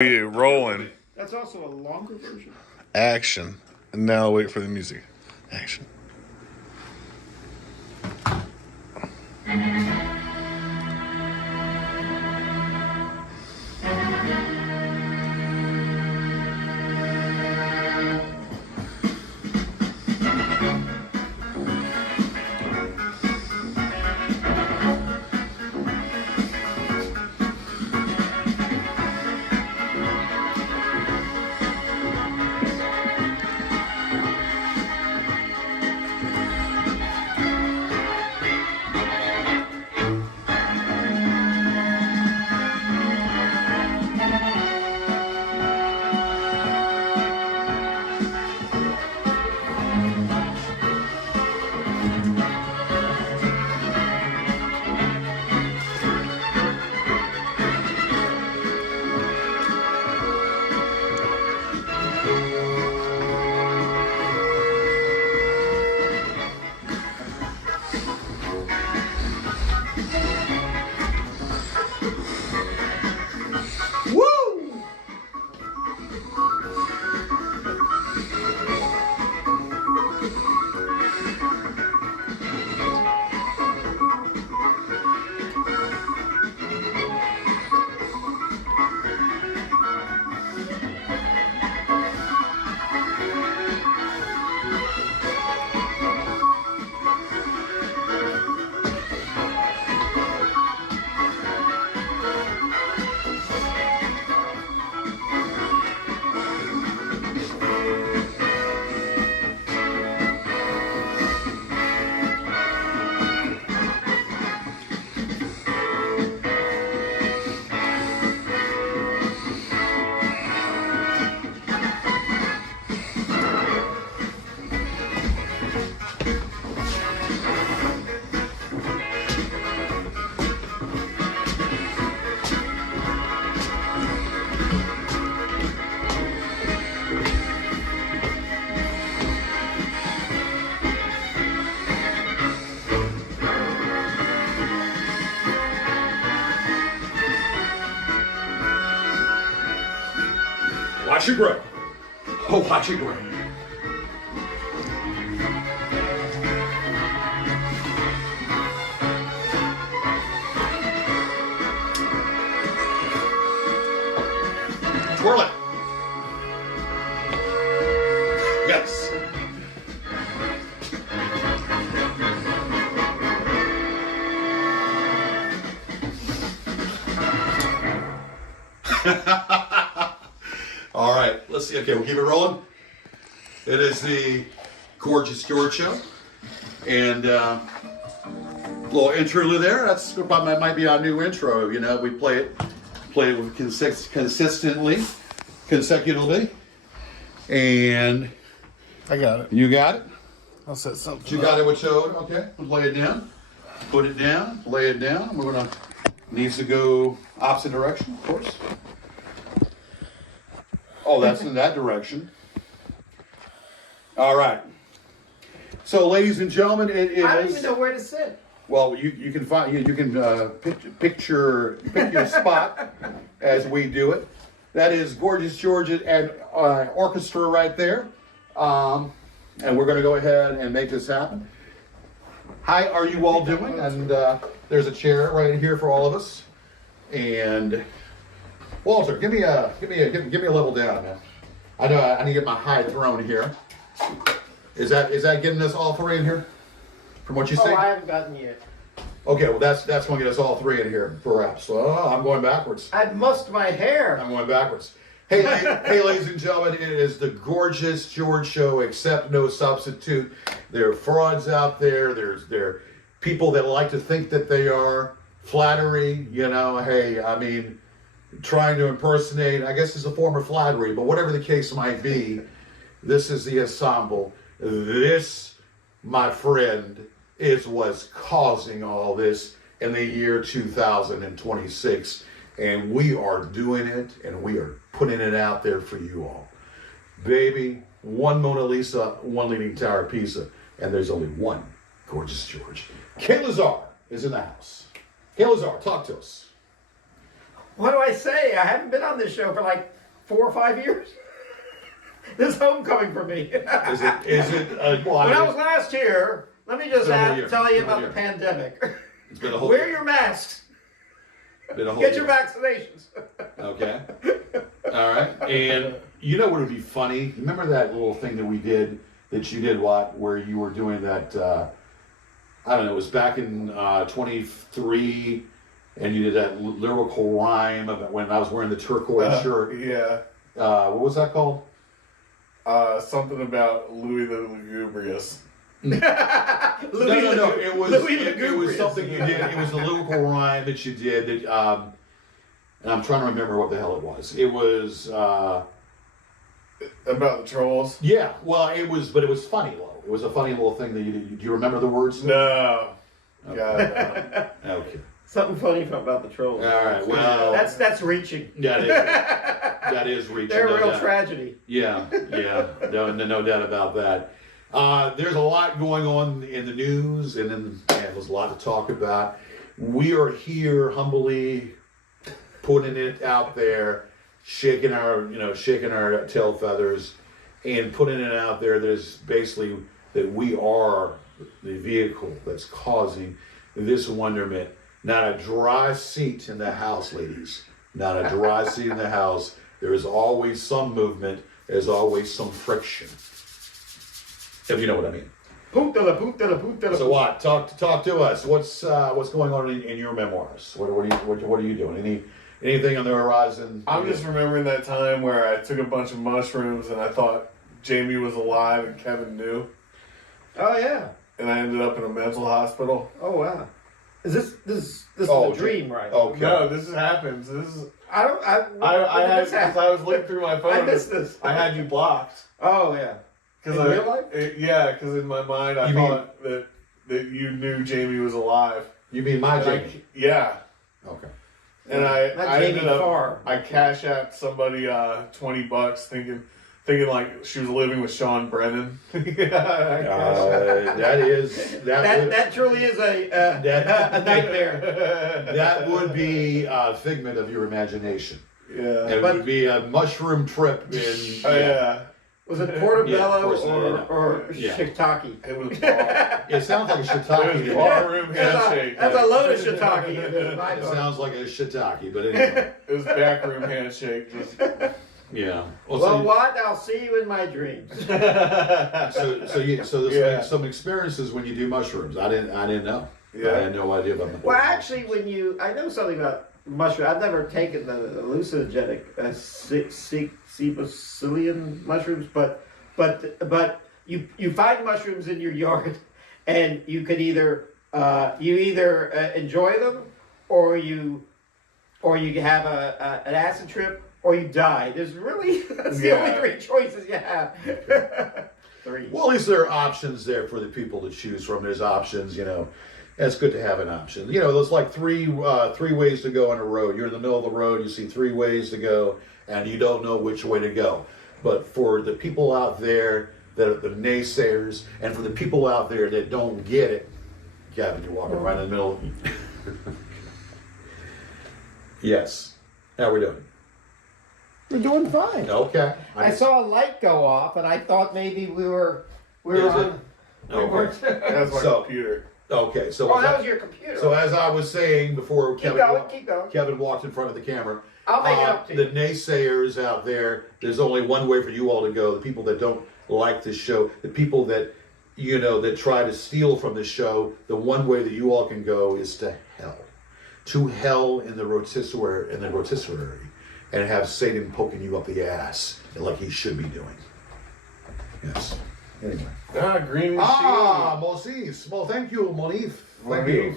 Yeah, rolling. That's also a longer version. Action. And now wait for the music. Action. Woo! Watch it grow. Oh, watch it grow. Twirl it. Yes. All right, let's see. Okay, we'll keep it rolling. It is the Gorgeous George Show. And little interlude there. That's might be our new intro. You know, we play it consistently, consecutively. And I got it. you got it? I'll set something. You got it with Toad? Okay, we'll lay it down. Put it down, lay it down. We're gonna, needs to go opposite direction, of course. Oh, that's in that direction. All right. So, ladies and gentlemen, it is. I don't even know where to sit. Well, you can find you can pick your spot as we do it. That is Gorgeous George and orchestra right there, and we're going to go ahead and make this happen. How are you all doing? And there's a chair right here for all of us. And Walter, give me a level down, man. I know I need to get my high throne here. Is that getting us all three in here? From what you say? Oh, I haven't gotten yet. Okay, well that's going to get us all three in here, perhaps. So I'm going backwards. I'd mussed my hair. I'm going backwards. Hey, hey, ladies and gentlemen, it is the Gorgeous George Show, except no substitute. There are frauds out there. There are people that like to think that they are. Flattery, you know, hey, I mean, trying to impersonate, I guess it's a form of flattery, but whatever the case might be, this is the ensemble. This, my friend, is what's causing all this in the year 2026. And we are doing it, and we are putting it out there for you all. Baby, one Mona Lisa, one Leaning Tower of Pisa, and there's only one Gorgeous George. Kay Lazar is in the house. Kay Lazar, talk to us. What do I say? I haven't been on this show for like 4 or 5 years. This is homecoming for me. Is it? Well, When I was last here, let me just Been a whole year. tell you Been a about the year. pandemic. It's been a whole Wear year. your masks. Been a whole Get year. your vaccinations. Okay. All right. And you know what would be funny? Remember that little thing that we did, that you did, where you were doing that, I don't know, it was back in 23, and you did that lyrical rhyme about when I was wearing the turquoise shirt. Yeah. What was that called? Something about Louis the Lugubrious. No. It was Louis it was something you did. It was a lyrical rhyme that you did that, and I'm trying to remember what the hell it was. It was About the trolls? yeah. Well, it was funny though. It was a funny little thing that you did. Do you remember the words? No. Okay. God, no. Okay. Something funny about the trolls. All right. Well, That's reaching. that is reaching. They're a no real doubt. tragedy. Yeah. No doubt about that. There's a lot going on in the news, and then there's a lot to talk about. We are here humbly putting it out there, shaking our tail feathers, and putting it out there. There's basically that we are the vehicle that's causing this wonderment. Not a dry seat in the house, ladies. Not a dry seat in the house. There is always some movement. There's always some friction. If you know what I mean. So what? Talk to us. What's going on in your memoirs? What are you doing? Anything on the horizon? I'm just remembering that time where I took a bunch of mushrooms and I thought Jamie was alive and Kevin knew. Oh yeah. And I ended up in a mental hospital. Oh wow. Is this Oh, is a dream, right? Okay. No, this happens. This is. I don't. I when had did this because happen? I was looking through my phone. I missed this. I had you blocked. Oh yeah. In real life? Because in my mind I thought that you knew Jamie was alive. You mean my And Jamie? yeah. Okay. And Not I Jamie ended up. Farr. I cash out somebody $20 thinking like she was living with Sean Brennan. That truly is a nightmare. that would be a figment of your imagination. Yeah. It would be a mushroom trip in. Oh yeah. Was it Yeah, of Portobello course, or yeah. shiitake? It was bar. It sounds like a It shiitake. was barroom handshake. That's a load of shiitake. It sounds like a shiitake, but anyway. It was backroom handshake. Just, Yeah. Well, what? I'll see you in my dreams. So there's Yeah. some experiences when you do mushrooms. I didn't know. Yeah. I had no idea about that. Well, actually, I know something about mushroom. I've never taken the hallucinogenic psilocybin mushrooms, but you find mushrooms in your yard, and you can either enjoy them, or you have an acid trip, or you die. That's the only three choices you have. Three. Well, at least there are options there for the people to choose from. There's options, It's good to have an option. There's like three ways to go on a road. You're in the middle of the road, you see 3 ways to go, and you don't know which way to go. But for the people out there that are the naysayers, and for the people out there that don't get it, Gavin, you're walking right in the middle. Yes. How we doing? We're doing fine. Okay. I saw a light go off, and I thought maybe we were Is it? on. Okay. that's my So- computer. Okay. So Oh, that was your computer. So as I was saying before, keep going. Kevin walked in front of the camera. I'll make it up to The you. naysayers out there, there's only one way for you all to go. The people that don't like this show, the people that that try to steal from this show, the one way that you all can go is to hell. To hell in the rotisserie, and have Satan poking you up the ass like he should be doing. Yes. Anyway. Green machine. Moses. Well, thank you, Monif. Thank you.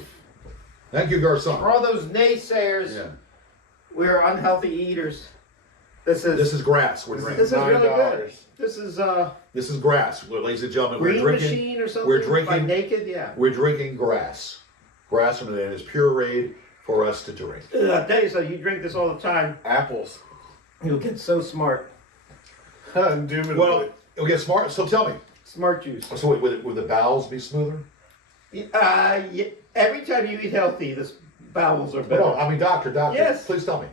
Thank you, Garcon. For all those naysayers, Yeah. we're unhealthy eaters. This This is grass. We're this drinking. is really good. $9. This is grass, ladies and gentlemen. Green we're drinking. Machine or something. We're By drinking. Naked, yeah. We're drinking grass. Grass from it is pureed for us to drink. I'll tell you something. You drink this all the time, Apples. you'll get so smart. Indubitably. Well, it'll get smart. So tell me. Smart juice. So would the bowels be smoother? Every time you eat healthy, the bowels are better. No, I mean, doctor. Yes. Please tell me.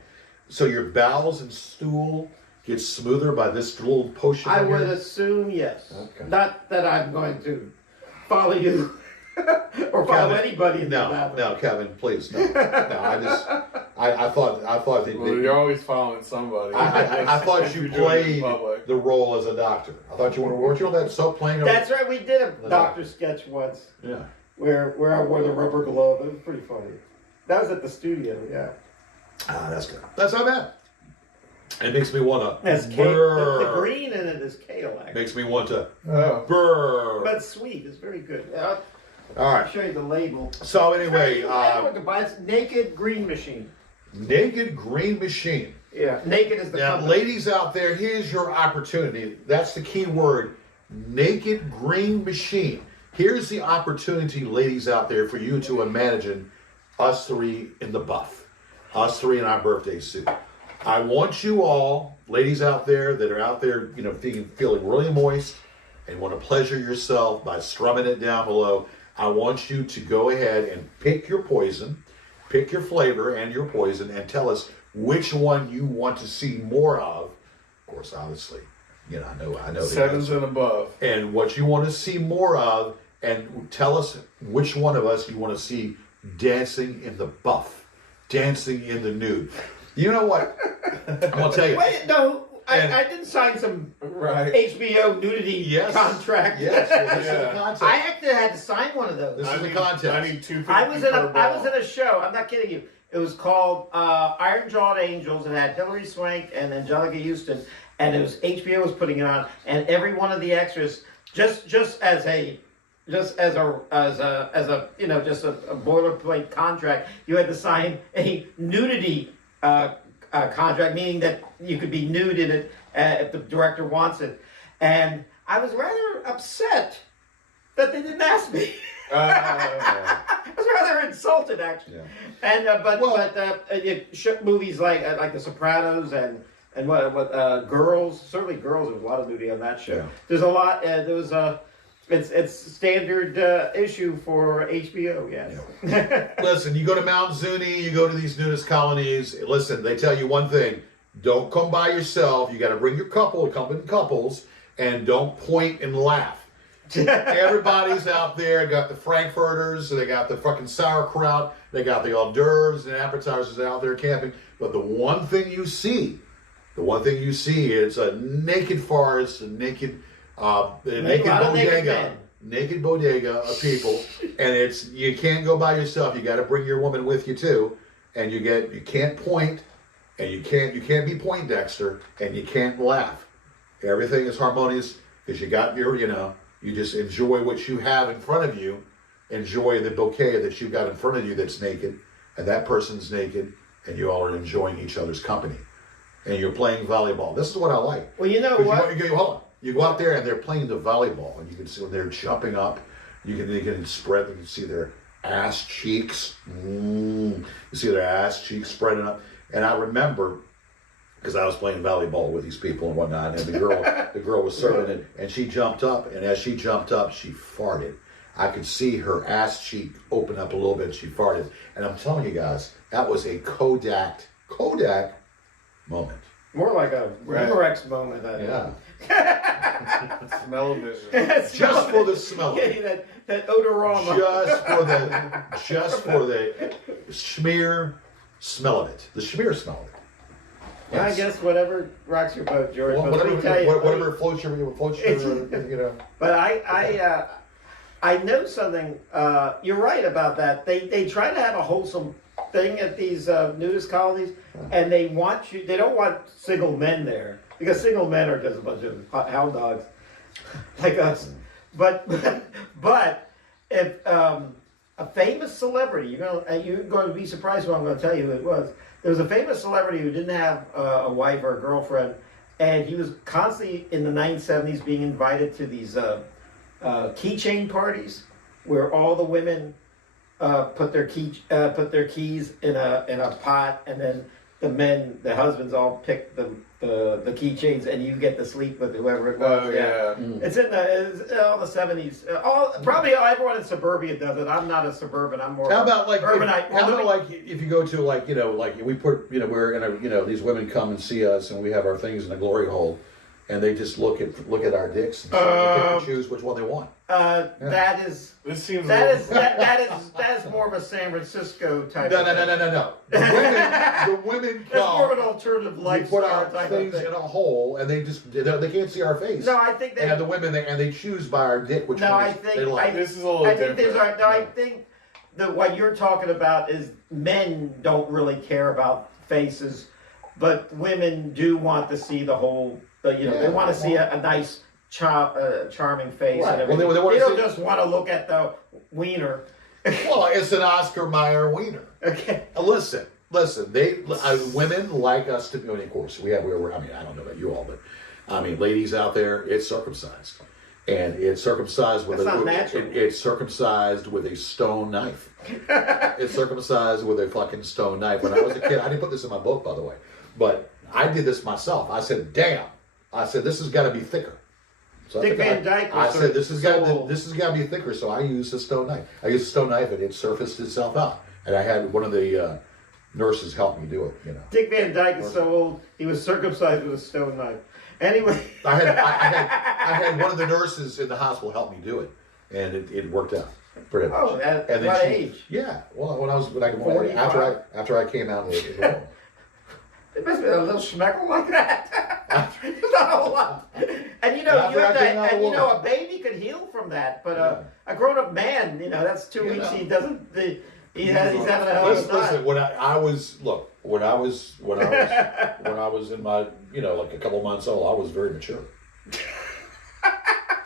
so your bowels and stool get smoother by this little potion? I in would here? assume yes. Okay. Not that I'm going to follow you or follow Kevin, anybody in the No, bathroom. no, Kevin, please, no. I thought they Well, did. you're always following somebody. I thought you You're doing it in played public. the role as a doctor. I thought weren't you on that soap playing? That's right. We did a doctor sketch once Yeah. where I wore the rubber glove. It was pretty funny. That was at the studio. Yeah. Ah, that's good. That's not bad. It makes me want to That's kale. The green in it is kale, actually. Makes me want to Oh. burr. But it's sweet. It's very good. All I'll right. show you the label. So anyway, Anyone can buy it. Naked Green Machine. Naked Green Machine. Yeah. Naked is the Now, company. ladies out there, here's your opportunity. That's the key word. Naked Green Machine. Here's the opportunity, ladies out there, for you to imagine us three in the buff. Us three in our birthday suit. I want you all, ladies out there that are out there, feeling really moist and want to pleasure yourself by strumming it down below. I want you to go ahead and pick your poison, pick your flavor and your poison, and tell us which one you want to see more of. Of course, obviously, I know. Sevens and above. And what you want to see more of, and tell us which one of us you want to see dancing in the buff, dancing in the nude. You know what? I'm gonna tell you. Wait, no. I didn't sign some Right. HBO nudity contract. Yes, well, this is Yeah. the concept. I actually had to sign one of those. This is the I contest. need 250 I was per ball. in a show. I'm not kidding you. It was called Iron Jawed Angels. It had Hilary Swank and Angelica Houston, and it was HBO was putting it on. And every one of the extras, just as a boilerplate contract, you had to sign a nudity contract, meaning that you could be nude in it if the director wants it. And I was rather upset that they didn't ask me. I was rather insulted, actually. Yeah. And movies like The Sopranos and Girls. Certainly, Girls. There was a lot of nudity on that show. Yeah. There's a lot. It's standard issue for HBO. Yes. Yeah. Listen, you go to Mount Zuni, you go to these nudist colonies. Listen, they tell you one thing: don't come by yourself. You got to bring your couple. Come in couples, and don't point and laugh. Everybody's out there. Got the frankfurters, they got the fucking sauerkraut, they got the hors d'oeuvres and appetizers out there camping. But the one thing you see is a naked forest, a naked naked bodega of people, and you can't go by yourself. You got to bring your woman with you too, and you can't point, and you can't be Poindexter, and you can't laugh. Everything is harmonious because you got you just enjoy what you have in front of you. Enjoy the bouquet that you've got in front of you that's naked, and that person's naked, and you all are enjoying each other's company. And you're playing volleyball. This is what I like. Well, you know what? Hold on. You go out there and they're playing the volleyball, and you can see when they're jumping up. You can see their ass cheeks. You see their ass cheeks spreading up. And I remember, because I was playing volleyball with these people and whatnot, and the girl was serving it, and she jumped up, and as she jumped up, she farted. I could see her ass cheek open up a little bit, and she farted. And I'm telling you guys, that was a Kodak moment. More like a Memorex moment. Yeah. Smell-o-vision. Just for the smell of it. Getting that odorama. Just for the schmear smell of it. The schmear smell of it. Yeah, I guess whatever rocks your boat, George. Well, but let me tell you, whatever floats your. But I know something. You're right about that. They try to have a wholesome thing at these nudist colonies, and they don't want single men there, because single men are just a bunch of hound dogs like us. But if a famous celebrity, you're going to be surprised when I'm going to tell you who it was. There was a famous celebrity who didn't have a wife or a girlfriend, and he was constantly in the 1970s being invited to these keychain parties where all the women put their keys in a pot, and then the husbands all pick the keychains, and you get to sleep with whoever it was. Oh yeah. It's in all the 70s. Everyone in suburbia does it. I'm not a suburban. I'm more. How about like urbanite? how about like if you go to like like we put we're in a these women come and see us and we have our things in a glory hole, and they just look at our dicks and pick and choose which one they want. That is. This seems That is more of a San Francisco type. No. of thing. No. The women That's more of come. an alternative We lifestyle put our type things of in thing. a hole, and they can't see our face. No, I think They have the women there, and they choose by our dick which No, one I think they like. This is a little I think different. I think that what you're talking about is men don't really care about faces, but women do want to see the whole. They want to see a nice, charming face. Right. And everything. Well, they wanna don't see- just want to look at the wiener. Well, it's an Oscar Mayer wiener. Okay. Listen. Women like us to be. Of course, we're. I mean, I don't know about you all, but I mean, ladies out there, it's circumcised, and it's circumcised with That's not natural. It's circumcised with a stone knife. It's circumcised with a fucking stone knife. When I was a kid, I didn't put this in my book, by the way, but I did this myself. I said, "Damn!" I said, "This has got to be thicker." So Dick Van Dyke I was said, "This has got so- this has got to be thicker." So I used a stone knife. I used a stone knife, and it surfaced itself out. And I had one of the nurses help me do it. Dick Van Dyke is so old, he was circumcised with a stone knife. Anyway. I had one of the nurses in the hospital help me do it, and it worked out pretty much. Oh, at and then what age? Yeah, well, when I 45? after I came out of the womb. It must be a little schmeckle like that. Not a whole lot. And you After have I to, came out of and the womb. a baby could heal from that, but a grown-up man, that's 2 weeks. He doesn't. He's having a hell of a Listen, time. when I was in my like a couple months old, I was very mature.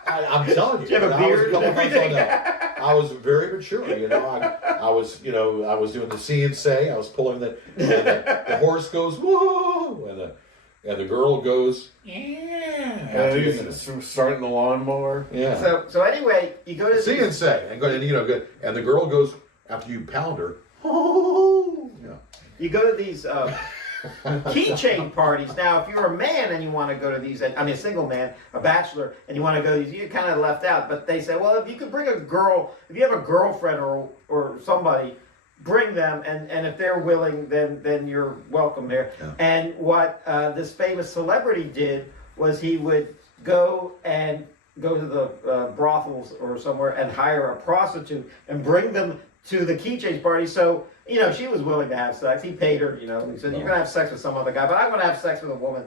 I'm telling you, Did you have a when I was beard couple and months old, everything? I was very mature. I was doing the see and say. I was pulling the horse goes whoa, and the girl goes yeah. After you finish. Starting the lawnmower. Yeah. So anyway, you go to See and say, and good. And the girl goes after you pound her. Oh, yeah. You go to these keychain parties. Now, if you're a man and you want to go to these, I mean, a single man, a bachelor, and you want to go to these, you're kind of left out. But they say, well, if you could bring a girl, if you have a girlfriend or somebody, bring them, and if they're willing, then you're welcome there. Yeah. And what this famous celebrity did was he would go to the brothels or somewhere and hire a prostitute and bring them to the keychain party. So, she was willing to have sex. He paid her, he said, you're going to have sex with some other guy, but I want to have sex with a woman,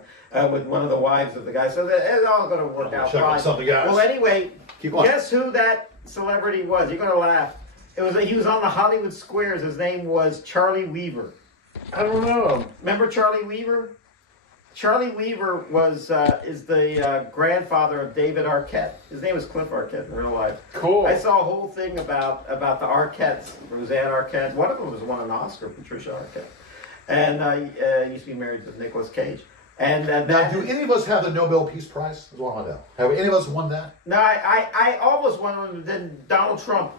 with one of the wives of the guy. So it's all going to work out Check on fine. something else. Well, anyway, Keep on. guess who that celebrity was? You're going to laugh. He was on the Hollywood Squares. His name was Charlie Weaver. I don't know. Remember Charlie Weaver? Charlie Weaver is the grandfather of David Arquette. His name was Cliff Arquette in real life. Cool. I saw a whole thing about the Arquettes, Roseanne Arquette. One of them won an Oscar, Patricia Arquette, and used to be married to Nicolas Cage. And Now, do any of us have the Nobel Peace Prize? That's what I want to know. Have any of us won that? No, I almost won one, then Donald Trump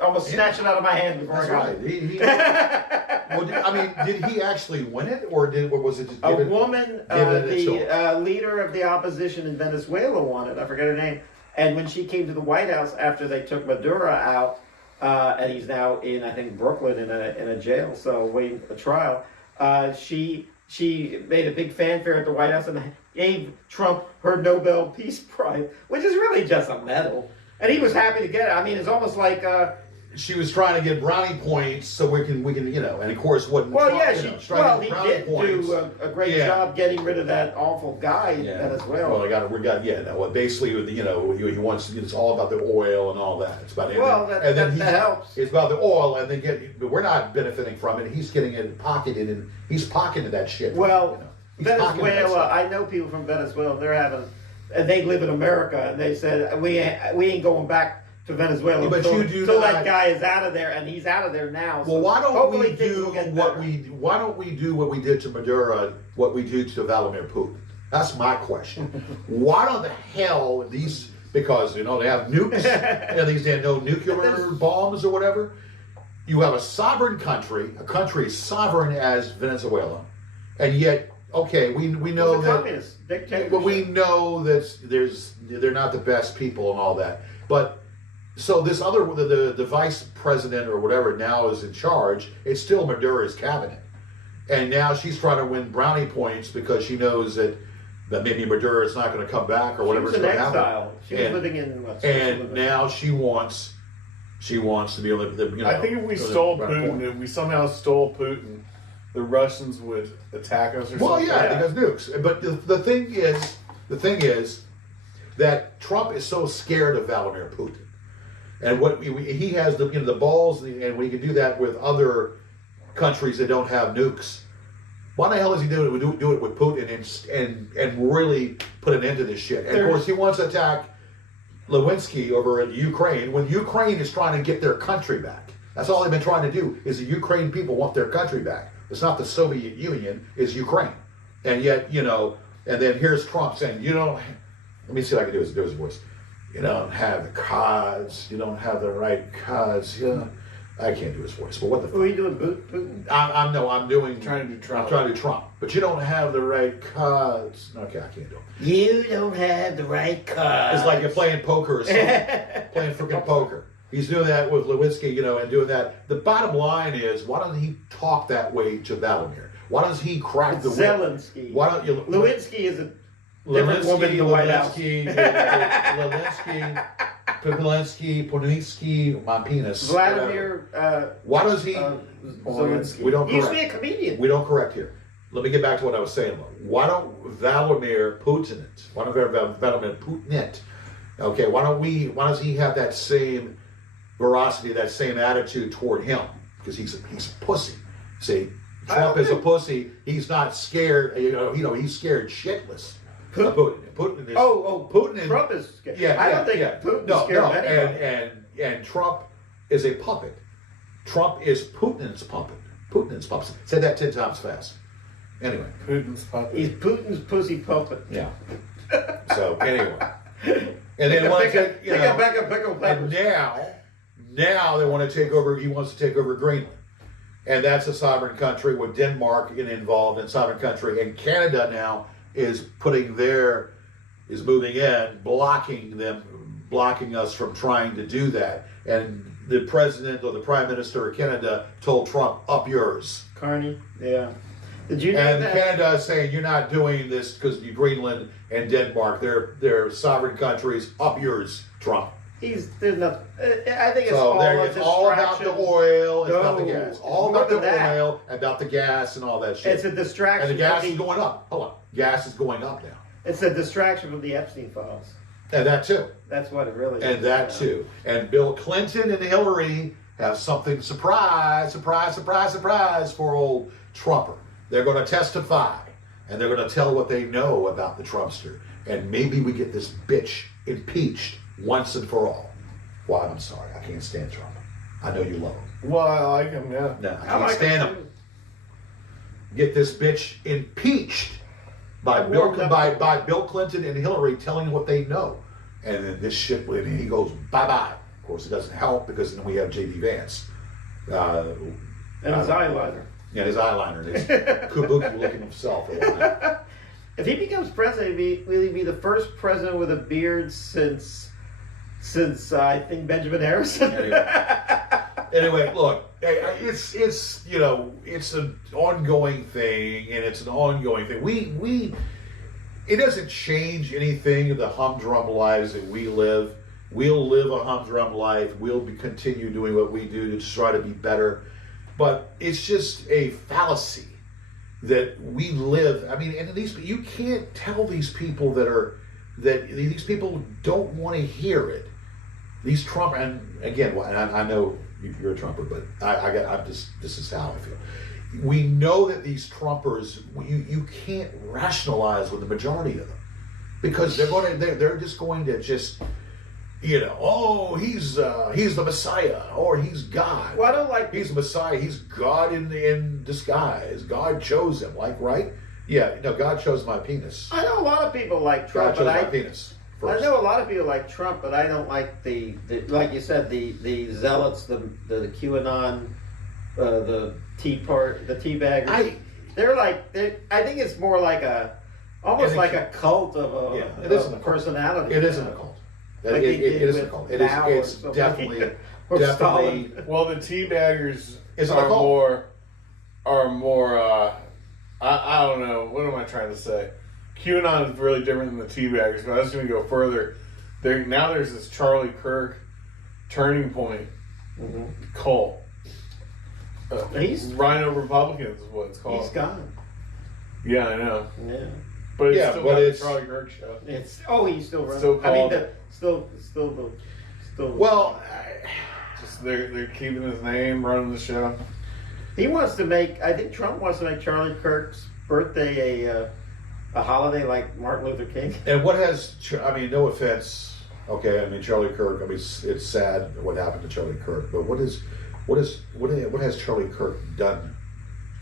almost snatched it out of my hand before That's I got right. it. Well, did he actually win it, or was it just A given? woman, given it to him? leader of the opposition in Venezuela won it. I forget her name. And when she came to the White House after they took Maduro out, and he's now in, I think, Brooklyn in a jail, so waiting for the trial, she made a big fanfare at the White House and gave Trump her Nobel Peace Prize, which is really just a medal. And he was happy to get it. I mean, it's almost like... She was trying to get brownie points so we can and of course wasn't. Well, trying, yeah, you she, know, trying to well, get he brownie did points. do a great Yeah. job getting rid of that awful guy in Venezuela. Well, basically, he wants. It's all about the oil and all that. It's about that helps. It's about the oil, and but we're not benefiting from it. He's getting it pocketed, and he's pocketing that shit. Well, He's pocketing that Venezuela, stuff. I know people from Venezuela, and they live in America, and they said, we ain't going back to Venezuela Yeah, but until, you do until not- that guy is out of there, and he's out of there now. Well, so why don't hopefully we things do will get what better. why don't we do what we did to Maduro, what we do to Vladimir Putin? That's my question. Why don't the hell these, because they have nukes and these they no nuclear bombs or whatever. You have a sovereign country, a country as sovereign as Venezuela, and yet okay, we know He's a that, communist dictatorship. but we know that they're not the best people and all that. But so this other the vice president or whatever now is in charge. It's still Madura's cabinet, and now she's trying to win brownie points because she knows that maybe Madura is not going to come back or whatever She is was in going to happen. exile. She was living in what? And now she wants to be able to. I think if we stole Putin, if we somehow stole Putin, the Russians would attack us or Well, something. yeah, because nukes. But the thing is that Trump is so scared of Vladimir Putin, and what he has the balls, and we can do that with other countries that don't have nukes. Why the hell is he do it with Putin and really put an end to this shit? And of course, he wants to attack Lewinsky over in Ukraine when Ukraine is trying to get their country back. That's all they've been trying to do. Is the Ukraine people want their country back? It's not the Soviet Union. It's Ukraine. And yet, and then here's Trump saying, you don't. Let me see if I can do his voice. You don't have the cards. You don't have the right cards. I can't do his voice. But what the? Who are you doing, Putin? I'm doing. Trying to do Trump. I'm trying to do Trump. But you don't have the right cards. Okay, I can't do it. You don't have the right cards. It's like you're playing poker or something. Playing freaking poker. He's doing that with Lewinsky, and doing that. The bottom line is, why doesn't he talk that way to Vladimir? Why doesn't he crack the whip? Zelensky. Why don't you? Lewinsky is a different woman in the White House. Polinsky, my penis. Vladimir. Why does he? Zelensky. We don't He used to correct. be a comedian. We don't correct here. Let me get back to what I was saying. Why don't Vladimir Putin it? Why don't Vladimir Putin it? Okay, why does he have that same veracity, that same attitude toward him? Because he's a pussy. See, Trump is a pussy. He's not scared. He's scared shitless. Putin is. Putin is. Trump is scared. Yeah, I don't think Putin is scared of anybody. And Trump is a puppet. Trump is Putin's puppet. Putin's puppet. Say that 10 times fast. Anyway. Putin's puppet. He's Putin's pussy puppet. Yeah. So anyway. And then want to take, back up pickle and peppers. now they want to take over. He wants to take over Greenland, and that's a sovereign country with Denmark involved in sovereign country, and Canada now is moving in, blocking us from trying to do that. And the president or the prime minister of Canada told Trump, "Up yours." Carney, yeah. Did you know And that? Canada is saying, "You're not doing this because Greenland and Denmark, they're sovereign countries. Up yours, Trump." There's nothing. I think it's So it's all about the oil, it's about the No, gas. All more about the than that. oil, about the gas and all that shit. It's a distraction. And the gas from is going up. Hold on. Gas is going up now. It's a distraction from the Epstein files. And that too. That's what it really is. And that too. And Bill Clinton and Hillary have something surprise for old Trumper. They're going to testify, and they're going to tell what they know about the Trumpster. And maybe we get this bitch impeached once and for all. Why? I'm sorry. I can't stand Trump. I know you love him. Well, I like him, yeah. No, I can't stand him. Get this bitch impeached by Bill Clinton and Hillary telling what they know. And then this shit, and he goes, bye-bye. Of course, it doesn't help because then we have J.D. Vance. And his eyeliner. Yeah, his eyeliner. And his kabuki looking himself. If he becomes president, will he be the first president with a beard since I think Benjamin Harrison? Anyway, look, it's an ongoing thing, and it's an ongoing thing. It doesn't change anything in the humdrum lives that we live. We'll live a humdrum life. We'll continue doing what we do to try to be better. But it's just a fallacy that we live. I mean, and you can't tell these people that these people don't want to hear it. These Trump, and again, I know you're a Trumper, but this is how I feel. We know that these Trumpers, you can't rationalize with the majority of them because they're just going to he's the Messiah or he's God. Well, I don't like he's the Messiah. He's God in disguise. God chose him, right? Yeah, no, God chose my penis. I know a lot of people like Trump, God chose my penis. First. I know a lot of people like Trump, but I don't like the like you said, the zealots, the QAnon, the tea baggers. I think it's more like almost And like a cult of a, Yeah, it isn't a cult. personality. It isn't a cult. Like it they did isn't a with cult. Mao or It's something. definitely Or definitely. Stalin. Well, the teabaggers Is it a are cult? more. I don't know. What am I trying to say? QAnon is really different than the teabaggers. But I was going to go further. There's this Charlie Kirk turning point cult. He's Rhino Republicans is what it's called. he's gone. Yeah, I know. Yeah. But it's Yeah, still but got the it's- Charlie Kirk show. He's still running. Still I mean, called- still. Well, Just they're keeping his name, running the show. He wants to make. I think Trump wants to make Charlie Kirk's birthday a holiday like Martin Luther King. and what has I mean, no offense. Okay, I mean Charlie Kirk. I mean, it's sad what happened to Charlie Kirk, but what has Charlie Kirk done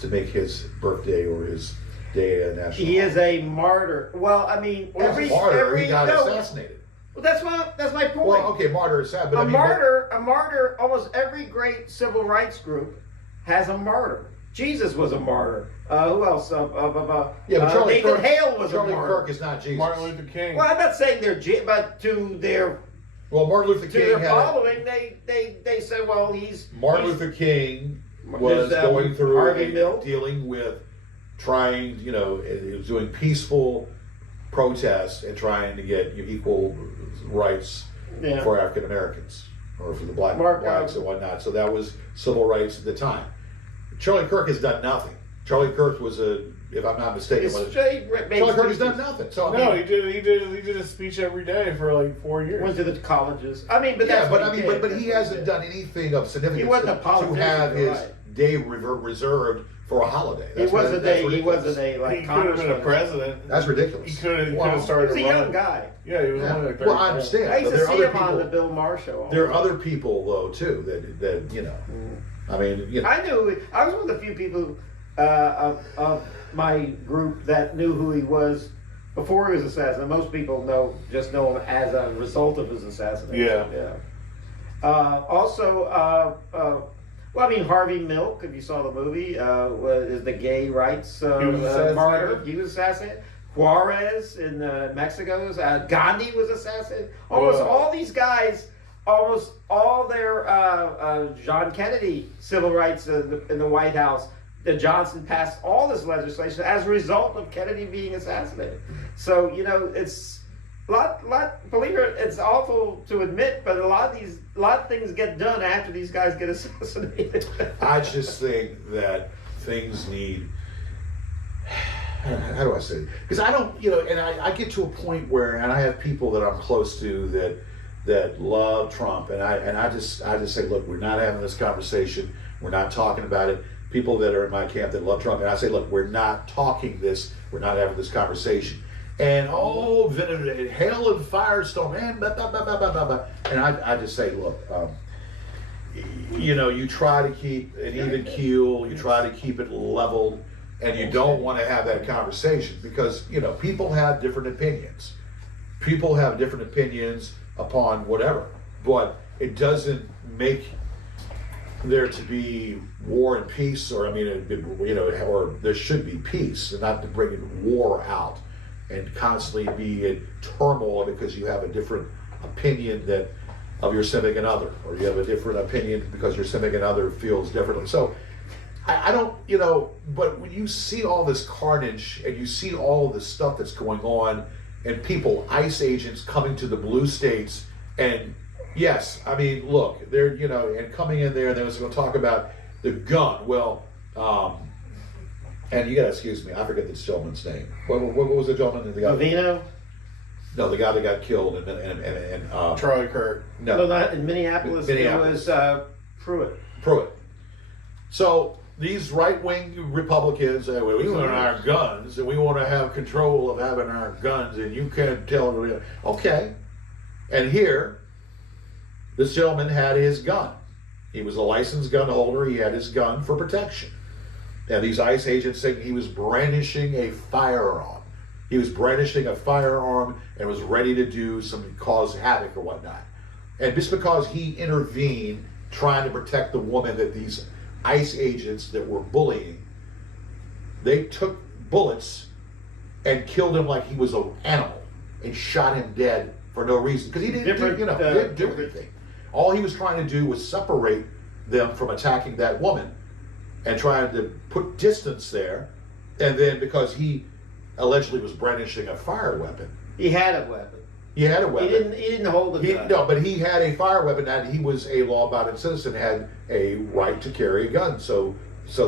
to make his birthday or his day a national? He is a martyr. Well, I mean, Well, he's a martyr. He got assassinated. Well, that's my point. Well, okay, martyr is sad, but I mean, A martyr. Almost every great civil rights group has a martyr. Jesus was a martyr. Who else? Yeah, but Charlie Nathan Kirk, Hale was Charlie a martyr. Kirk is not Jesus. Martin Luther King. Well, I'm not saying but to their Well, Martin Luther King had following, they say, well, Martin he's- Luther King was There's, going through Harvey Milk. dealing with trying, he was doing peaceful protests and trying to get equal rights Yeah. for African Americans or for the blacks and whatnot. So that was civil rights at the time. Charlie Kirk has done nothing. Charlie Kirk was if I'm not mistaken, Charlie Kirk has done nothing. So I No, mean, he did a speech every day for like 4 years. Went to the colleges. I mean, but yeah, that's but what I he mean, did. but he That's what hasn't did. done anything of significance He wasn't a to politician, have you're his right. day reserved for a holiday. He wasn't ridiculous. a He like could have been a congressman. president. That's ridiculous. He could have Well, started He was a running. young guy. Yeah, he was Yeah. only like 30. Well, I understand. I used but to there are see other him on the people. Bill Maher show. There are other people though too that I mean, I was one of the few people of my group that knew who he was before he was assassinated. Most people know him as a result of his assassination. Well, I mean, Harvey Milk, if you saw the movie, is the gay rights martyr. He was assassinated. Juarez in Mexico, Gandhi was assassinated. Almost all these guys, almost all their John Kennedy civil rights in the White House. Johnson passed all this legislation as a result of Kennedy being assassinated. So it's a lot. Believe it, it's awful to admit, but a lot of things get done after these guys get assassinated. I just think that things need. How do I say it? Because I don't, and I get to a point where, and I have people that I'm close to that love Trump, and I just say, look, we're not having this conversation. We're not talking about it. People that are in my camp that love Trump, and I say, look, we're not talking this. We're not having this conversation. And hail and firestorm, and blah, blah, blah, blah, blah, blah. And I just say, look, you try to keep an even keel. You try to keep it leveled. And you don't want to have that conversation because, people have different opinions. People have different opinions upon whatever. But it doesn't make there to be war and peace, or, or there should be peace, and not to bring war out and constantly be in turmoil because you have a different opinion of your significant other, or you have a different opinion because your significant other feels differently. So, I don't, but when you see all this carnage and you see all this stuff that's going on and people, ICE agents coming to the blue states, and yes, I mean, look, they're, and coming in there and they was going to talk about the gun. Well, and you got to excuse me, I forget this gentleman's name. What was the gentleman? Vino? No, the guy that got killed and Charlie Kirk. No, not in Minneapolis. Minneapolis. It was Pruitt. So these right-wing Republicans say, well, we want our guns, and we want to have control of having our guns, and you can't tell them. Okay. And here, this gentleman had his gun. He was a licensed gun holder. He had his gun for protection. And these ICE agents saying he was brandishing a firearm. He was brandishing a firearm and was ready to cause havoc or whatnot. And just because he intervened trying to protect the woman that these ICE agents that were bullying they took bullets and killed him like he was an animal and shot him dead for no reason because he didn't do anything. All he was trying to do was separate them from attacking that woman and trying to put distance there. And then because he allegedly was brandishing a fire weapon. He had a weapon. He had a weapon. He didn't hold a gun. No, but he had a fire weapon and he was a law-abiding citizen, had a right to carry a gun. So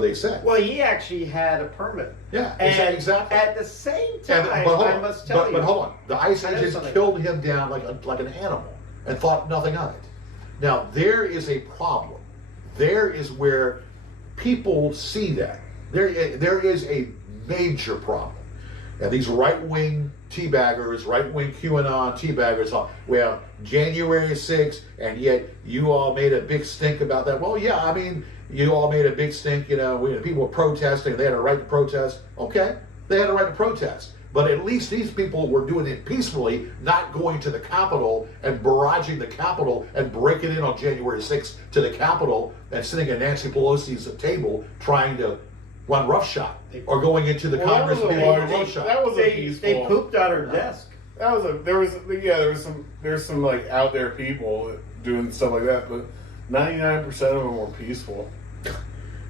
they said. Well, he actually had a permit. Yeah, and exactly. At the same time, I must tell you. But hold on. The ICE agents killed him down like an animal and thought nothing of it. Now, there is a problem. There is where people see that. There is a major problem. And these right-wing teabaggers, right-wing QAnon teabaggers, well, January 6th, and yet you all made a big stink about that. Well, yeah, I mean, you all made a big stink, people were protesting, they had a right to protest. Okay, they had a right to protest. But at least these people were doing it peacefully, not going to the Capitol and barraging the Capitol and breaking in on January 6th to the Capitol and sitting at Nancy Pelosi's table trying to run roughshod or going into the Congress and being roughshod. That was a peaceful. They pooped on her desk. There was some like out there people doing stuff like that, but 99% of them were peaceful.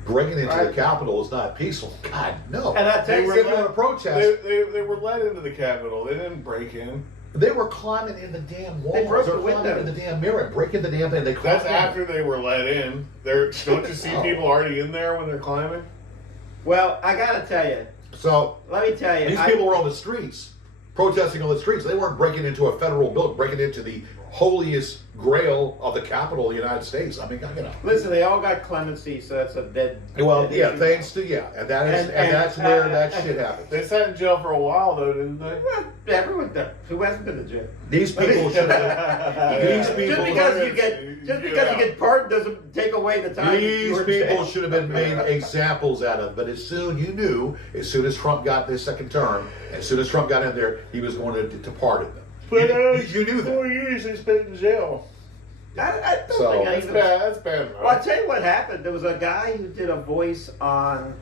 Breaking into the Capitol is not peaceful. God, no. And I tell you, they were protest. They were let into the Capitol. They didn't break in. They were climbing in the damn walls. They broke the climbing window. in the damn mirror, breaking the damn thing. That's after they were let in. Don't you see people already in there when they're climbing? Well, I gotta tell you. So let me tell you, these people were on the streets, protesting on the streets. They weren't breaking into a federal building, breaking into the holiest grail of the capital of the United States. I mean, Listen, they all got clemency, so that's a dead. Well, dead yeah, issue. thanks to and that's where that shit happens. They sat in jail for a while, though, didn't they? Well, everyone does. Who hasn't been to jail? These people should have. These people. Just because you get pardoned doesn't take away the time. These people should have been made examples out of. But as soon as Trump got his second term, as soon as Trump got in there, he was going to pardon them. But you knew that. 4 years they spent in jail. I don't think that's bad. That's bad. Well, I'll tell you what happened. There was a guy who did a voice on,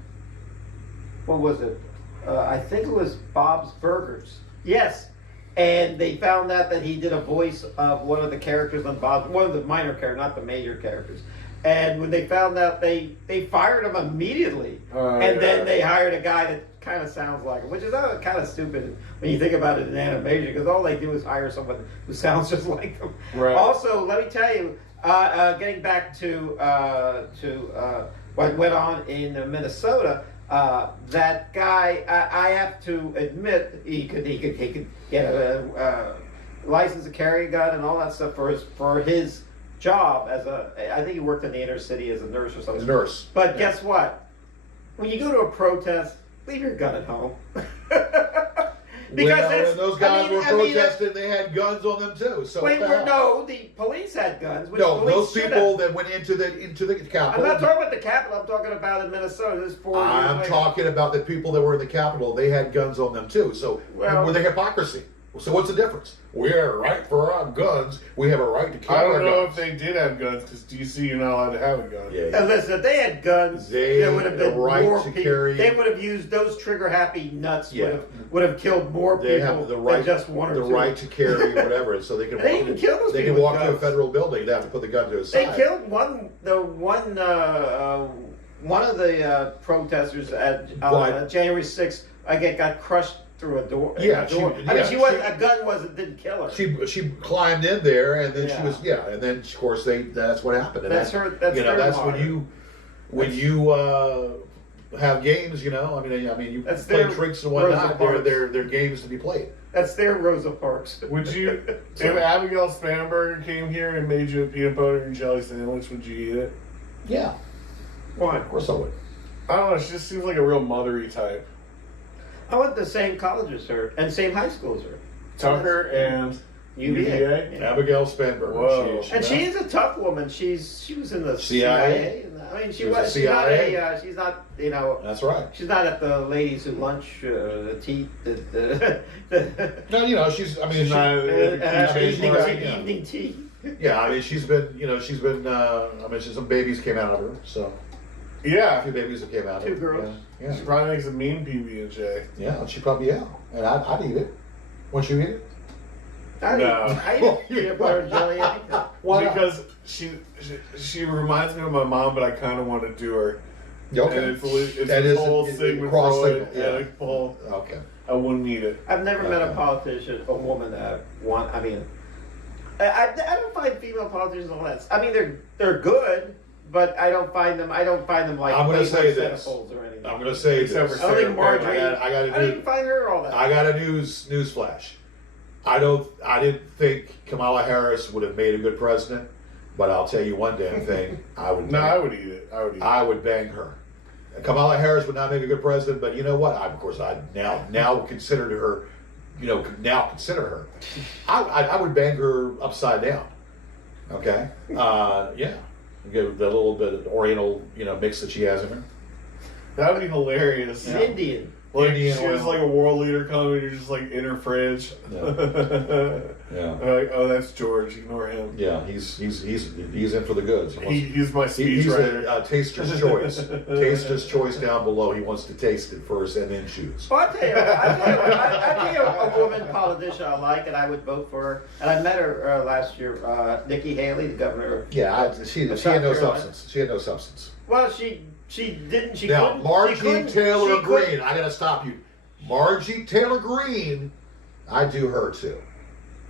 what was it? I think it was Bob's Burgers. Yes. And they found out that he did a voice of one of the characters on Bob's, one of the minor characters, not the major characters. And when they found out, they fired him immediately. Then they hired a guy that kind of sounds like him, which is kind of stupid when you think about it in animation, because all they do is hire someone who sounds just like them. Right. Also, let me tell you, getting back to what went on in Minnesota, that guy, I have to admit, he could get a license to carry a gun and all that stuff for his job as I think he worked in the inner city as a nurse or something. A nurse. But guess what? When you go to a protest, leave your gun at home. When those guys were protesting, they had guns on them too. So no, the police had guns. Those people that went into the Capitol. I'm not talking about the Capitol. I'm talking about in Minnesota. This 4 years I'm later. talking about the people that were in the Capitol. They had guns on them too. So were they hypocrisy? So what's the difference? We have a right for our guns. We have a right to carry our guns. I don't know if they did have guns, because DC, you're not allowed to have a gun. Yeah. And listen, if they had guns, there would have been more people. They would have used those trigger-happy nuts. Yeah. Would have killed more people. They have the right, than just one or two. The right to carry whatever, so they can. They even kill those They people can walk with to a guns. federal building. They have to put the gun to his side. They killed one of the protesters at January 6th. Got crushed through a door. Yeah, a gun didn't kill her. She climbed in there, and then Yeah. and then of course that's what happened. And That's when you have games, you play tricks and whatnot. They're games to be played. That's their Rosa Parks. Would you, if Abigail Spanberger came here and made you a peanut butter and jelly sandwich, would you eat it? Yeah, Why? of course I would. I don't know. She just seems like a real mothery type. I went to the same college as her and same high school as her. Tucker and UVA. Yeah. Abigail Spanberger. Whoa. She's a tough woman. She was in the CIA. I mean, She was CIA. She's not. That's right. She's not at the ladies who lunch tea. No, she's. I mean, She's not. Evening tea. Yeah, I mean, she's been. I mean, some babies came out of her. So. Yeah. 2 babies that came out. 2 girls. Yeah. She probably makes a mean PB&J. Yeah, she probably, yeah. And I'd eat it. Wouldn't you eat it? I eat peanut butter and jelly anytime. Why not? Because she reminds me of my mom, but I kind of want to do her. Okay. And it's That is whole a Sigmund cross Freud, signal, yeah. full. Okay. I wouldn't eat it. I've never met a Okay. politician, a woman that I mean, I don't find female politicians all that. I mean, they're good, but I don't find them like I'm gonna say Playboy this. centerfolds or anything. I'm going to say Except this. for I don't think Sarah Marjorie. Palin. I got I didn't find her all that. I got a news flash. I didn't think Kamala Harris would have made a good president, but I'll tell you one damn thing. I would. No, I would eat it. I would bang her. Kamala Harris would not make a good president, but you know what? I now consider her. Consider her. I would bang her upside down. Okay. Yeah. Give the little bit of Oriental, mix that she has in her. That would be hilarious. She's Indian. Like Indian she was oil. like a world leader coming, you're just like in her fridge. Yeah. Like, oh, that's George. Ignore him. Yeah, he's in for the goods. He's my He's speechwriter. a taster's choice. Taster's choice down below. He wants to taste it first and then choose. Well, I tell you a woman politician I like, and I would vote for her. And I met her last year, Nikki Haley, the governor. Yeah, she had no South Carolina. substance. She had no substance. Well, she didn't. She Now, couldn't. Margie she couldn't- Taylor she couldn't- Greene. I got to stop you. Margie Taylor Greene. I do her too.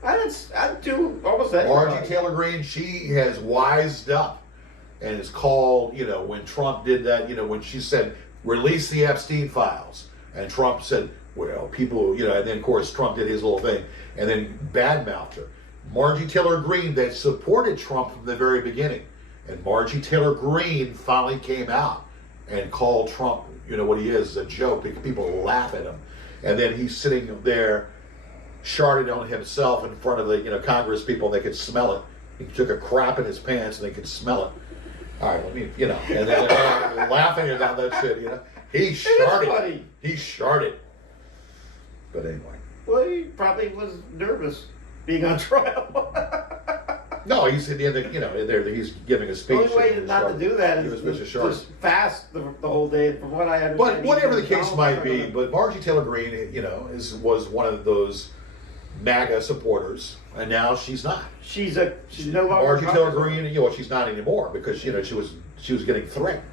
I'd do almost anything. Margie Taylor Greene. She has wised up, and it's called. When Trump did that. When she said release the Epstein files, and Trump said, well, people. And then of course Trump did his little thing, and then badmouthed her. Margie Taylor Greene that supported Trump from the very beginning. And Margie Taylor Greene finally came out and called Trump, what he is, a joke. People laugh at him. And then he's sitting there, sharding on himself in front of the, Congress people, and they could smell it. He took a crap in his pants, and they could smell it. All right, let me, and then they're laughing about that shit, He sharded. funny. He sharded. But anyway. Well, he probably was nervous being on trial. No, he's in the there. He's giving a speech. The only way not to do that He is was Mr. Sharp. just fast the whole day. From what I understand, But whatever the he's case Donald might Trump. be, but Margie Taylor Greene, was one of those MAGA supporters, and now she's not. She's no longer Margie Taylor Republican. Greene, she's not anymore because she was getting threatened.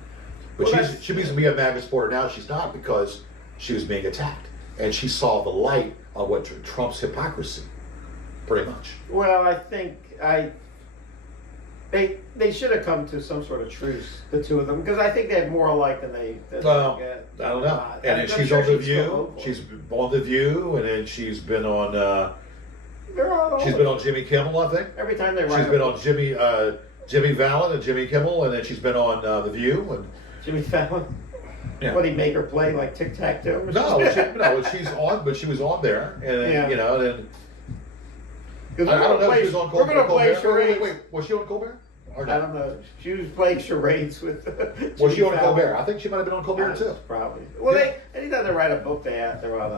But Well, she used to be a MAGA supporter. Now she's not because she was being attacked, and she saw the light of what Trump's hypocrisy, pretty much. Well, I think they should have come to some sort of truce, the two of them, because I think they have more alike than they Well, get. I don't know. And then I'm she's sure on The she'd still View. vote for She's it. on The View, and then she's been on. They're all She's been on Jimmy Kimmel, I think. every time they write. She's been on Jimmy Fallon and Jimmy Kimmel, and then she's been on The View. And Jimmy Fallon. yeah. What, he make her play like tic tac toe? No, she's on, but she was on there, and then, Yeah. then Because I don't know if she was on we're Colbert. gonna play Colbert. charades. Wait, was she on Colbert? Or I don't know. She was playing charades with. Was she Jimmy on Fallon. Colbert? I think she might have been on Colbert too. Probably. Well, Yeah. anytime they write a book, they're on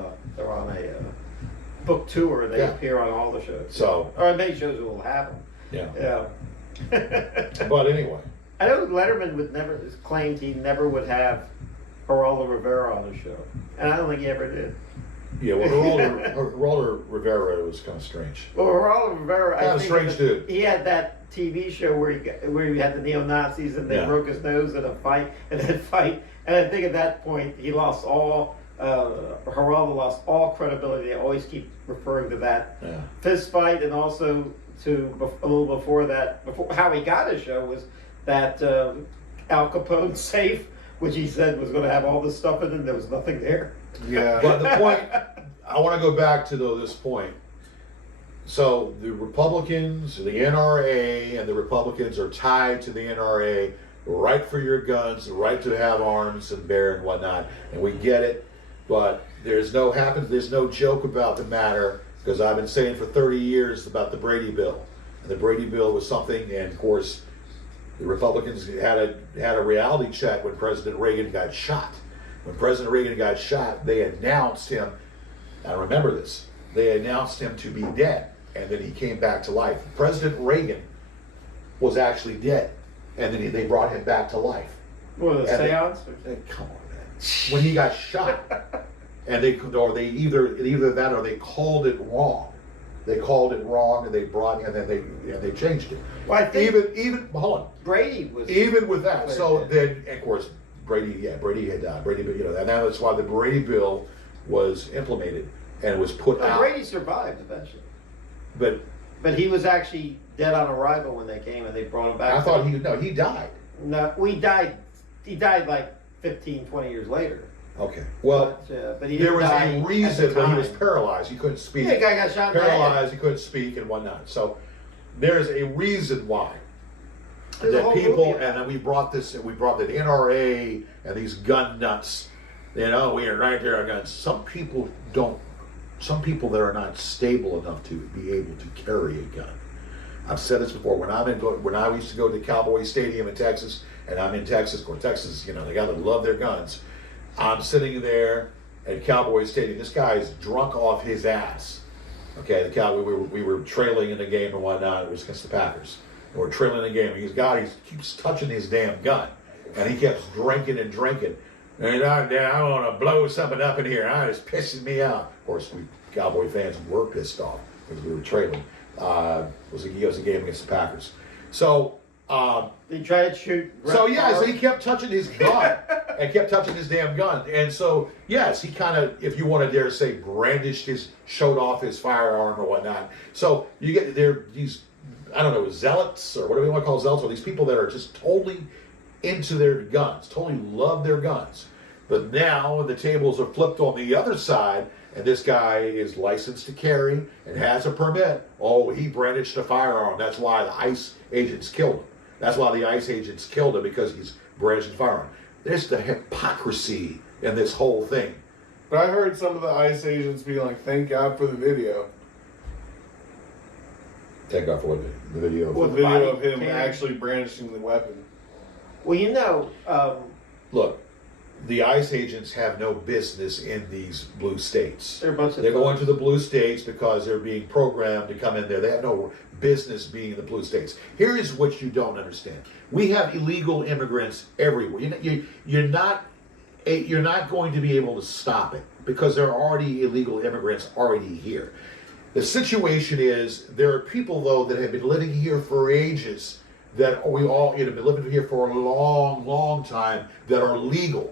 a book tour. They Yeah. appear on all the shows. So Or many shows will have them. yeah. Yeah. But anyway, I know Letterman claimed he never would have Geraldo Rivera on the show, and I don't think he ever did. yeah. Well, Geraldo Rivera was kind of strange. Well, Geraldo Rivera, Kind I of think strange dude. he had that TV show where he had the neo Nazis and they Yeah. broke his nose in a fight, and I think at that point he lost all. Geraldo lost all credibility. They always keep referring to that Yeah. fist fight, and also to a little before that, before how he got his show was that Al Capone safe, which he said was going to have all this stuff in it, and there was nothing there. Yeah. But the point, I want to go back to this point. So the Republicans, the NRA, and the Republicans are tied to the NRA, right for your guns, the right to have arms and bear and whatnot, and we get it. But there's no joke about the matter, because I've been saying for 30 years about the Brady Bill, and the Brady Bill was something, and of course, the Republicans had a reality check when President Reagan got shot. When President Reagan got shot, they announced him. I remember this. They announced him to be dead, and then he came back to life. President Reagan was actually dead, and then they brought him back to life. What, a seance? Come on, man. When he got shot, and they either that or they called it wrong. They called it wrong, and they changed it. Well, I think even hold on. Brady was Even with that, so then of course Brady had died. Brady, and that's why the Brady bill was implemented and was put out. Brady survived eventually, but he was actually dead on arrival when they came and they brought him back. I thought he died. No, we died. He died like 15, 20 years later. Okay. Well, but he there didn't was die a at reason the that he time. was paralyzed. He couldn't speak. Yeah, the guy got shot in the head. Paralyzed. He couldn't speak and whatnot. So there's a reason why. There's a That whole people, movie. and then we brought the NRA and these gun nuts. We are right there on guns. Some people that are not stable enough to be able to carry a gun. I've said this before. When I used to go to Cowboy Stadium in Texas, and I'm in Texas, of course, Texas, they gotta love their guns. I'm sitting there at Cowboy Stadium. This guy's drunk off his ass. Okay, the Cowboy. We were trailing in the game and whatnot. It was against the Packers. And we're trailing the game. He keeps touching his damn gun, and he keeps drinking and drinking. And I want to blow something up in here. It's pissing me off. Of course, we Cowboy fans were pissed off because we were trailing. It was a game against the Packers. So. They tried to shoot. So he kept touching his gun and kept touching his damn gun. And so, yes, he kind of, if you want to dare say, showed off his firearm or whatnot. So you get these, I don't know, zealots or whatever you want to call zealots, or these people that are just totally into their guns, totally love their guns. But now the tables are flipped on the other side, and this guy is licensed to carry and has a permit. Oh, he brandished a firearm. That's why the ICE agents killed him. That's why the ICE agents killed him, because he's brandishing a firearm. There's the hypocrisy in this whole thing. But I heard some of the ICE agents be like, "Thank God for the video." Thank God for what the video. The video of him actually brandishing the weapon. Well, Look, the ICE agents have no business in these blue states. they're a bunch of They're going thugs. to the blue states because they're being programmed to come in there. They have no business being in the blue states. Here is what you don't understand. We have illegal immigrants everywhere. You're not going to be able to stop it because there are already illegal immigrants already here. The situation is there are people, though, that have been living here for ages, that we all have been living here for a long, long time, that are legal.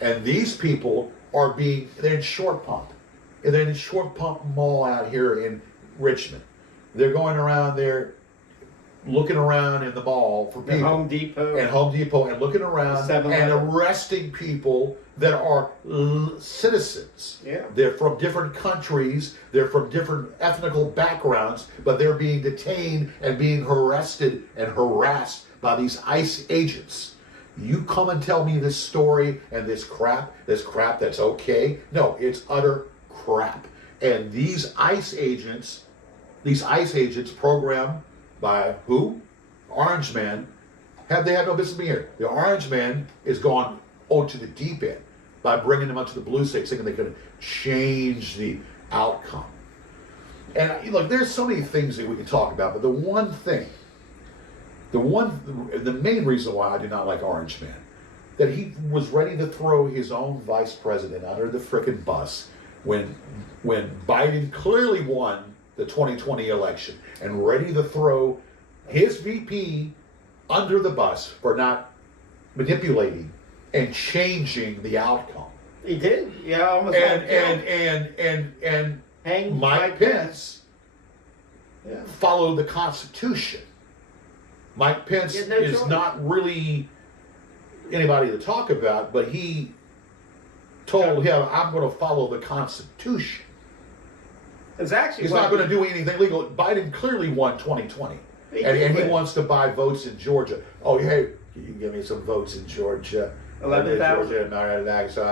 And these people they're in Short Pump. And they're in Short Pump Mall out here in Richmond. They're going around there, looking around in the mall for people. Home Depot. And looking around and arresting people that are citizens. Yeah. They're from different countries. They're from different ethnical backgrounds, but they're being detained and being arrested and harassed by these ICE agents. You come and tell me this story and this crap that's okay? No, it's utter crap. And these ICE agents programmed by who? Orange Man. They have no business being here. The Orange Man is gone to the deep end by bringing them up to the blue states, thinking they could change the outcome. And look, there's so many things that we can talk about, but the main reason why I do not like Orange Man, that he was ready to throw his own vice president under the frickin' bus when Biden clearly won the 2020 election and ready to throw his VP under the bus for not manipulating and changing the outcome. He did. Yeah, almost. And Mike Pence followed the Constitution. Mike Pence is not really anybody to talk about, but he told him, "I'm going to follow the Constitution." It's actually he's not going to do anything legal. Biden clearly won 2020, and he wants to buy votes in Georgia. Oh, hey, can you give me some votes in Georgia? 11,000. So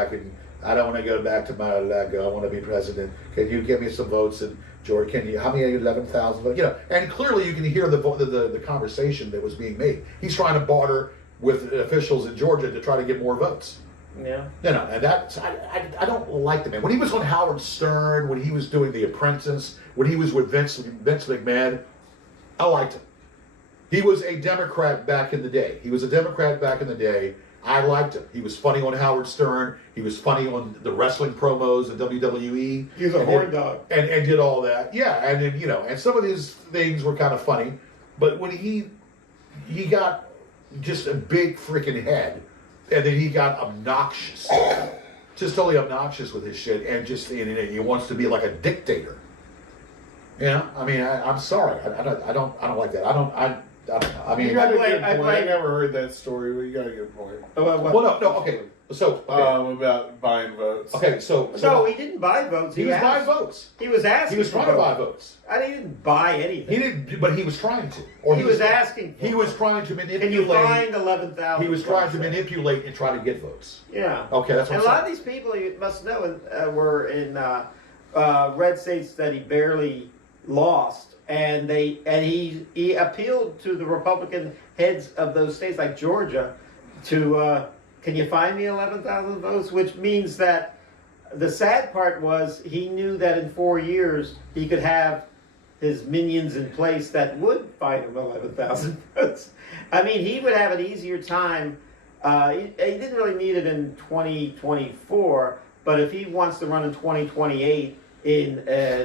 I don't want to go back to Mar-a-Lago. I want to be president. Can you give me some votes in Georgia? How many 11,000? And clearly you can hear the conversation that was being made. He's trying to barter with officials in Georgia to try to get more votes. Yeah. And that's I don't like the man. When he was on Howard Stern, when he was doing The Apprentice, when he was with Vince McMahon, I liked him. He was a Democrat back in the day. I liked him. He was funny on Howard Stern. He was funny on the wrestling promos at WWE. He was a horn dog. And did all that. Yeah, and then, and some of his things were kind of funny. But when he got just a big freaking head, and then he got obnoxious. Just totally obnoxious with his shit, and he wants to be like a dictator. I mean, I'm sorry. I don't like that. I don't know. I mean, You got a good point. I never heard that story, but you got a good point. well, no, okay. So, about buying votes. Okay, so no, he didn't buy votes. He was buying votes. He was asking. He was trying to buy votes. I didn't buy anything. He didn't, but he was trying to. Or he was asking. He was trying to manipulate. Can you find 11,000? He was trying to manipulate and try to get votes. Yeah. Okay, that's what. And a lot of these people, you must know, were in red states that he barely lost, and he appealed to the Republican heads of those states, like Georgia, to. Can you find me 11,000 votes? Which means that the sad part was he knew that in 4 years he could have his minions in place that would find him 11,000 votes. I mean, he would have an easier time. He didn't really need it in 2024, but if he wants to run in 2028 in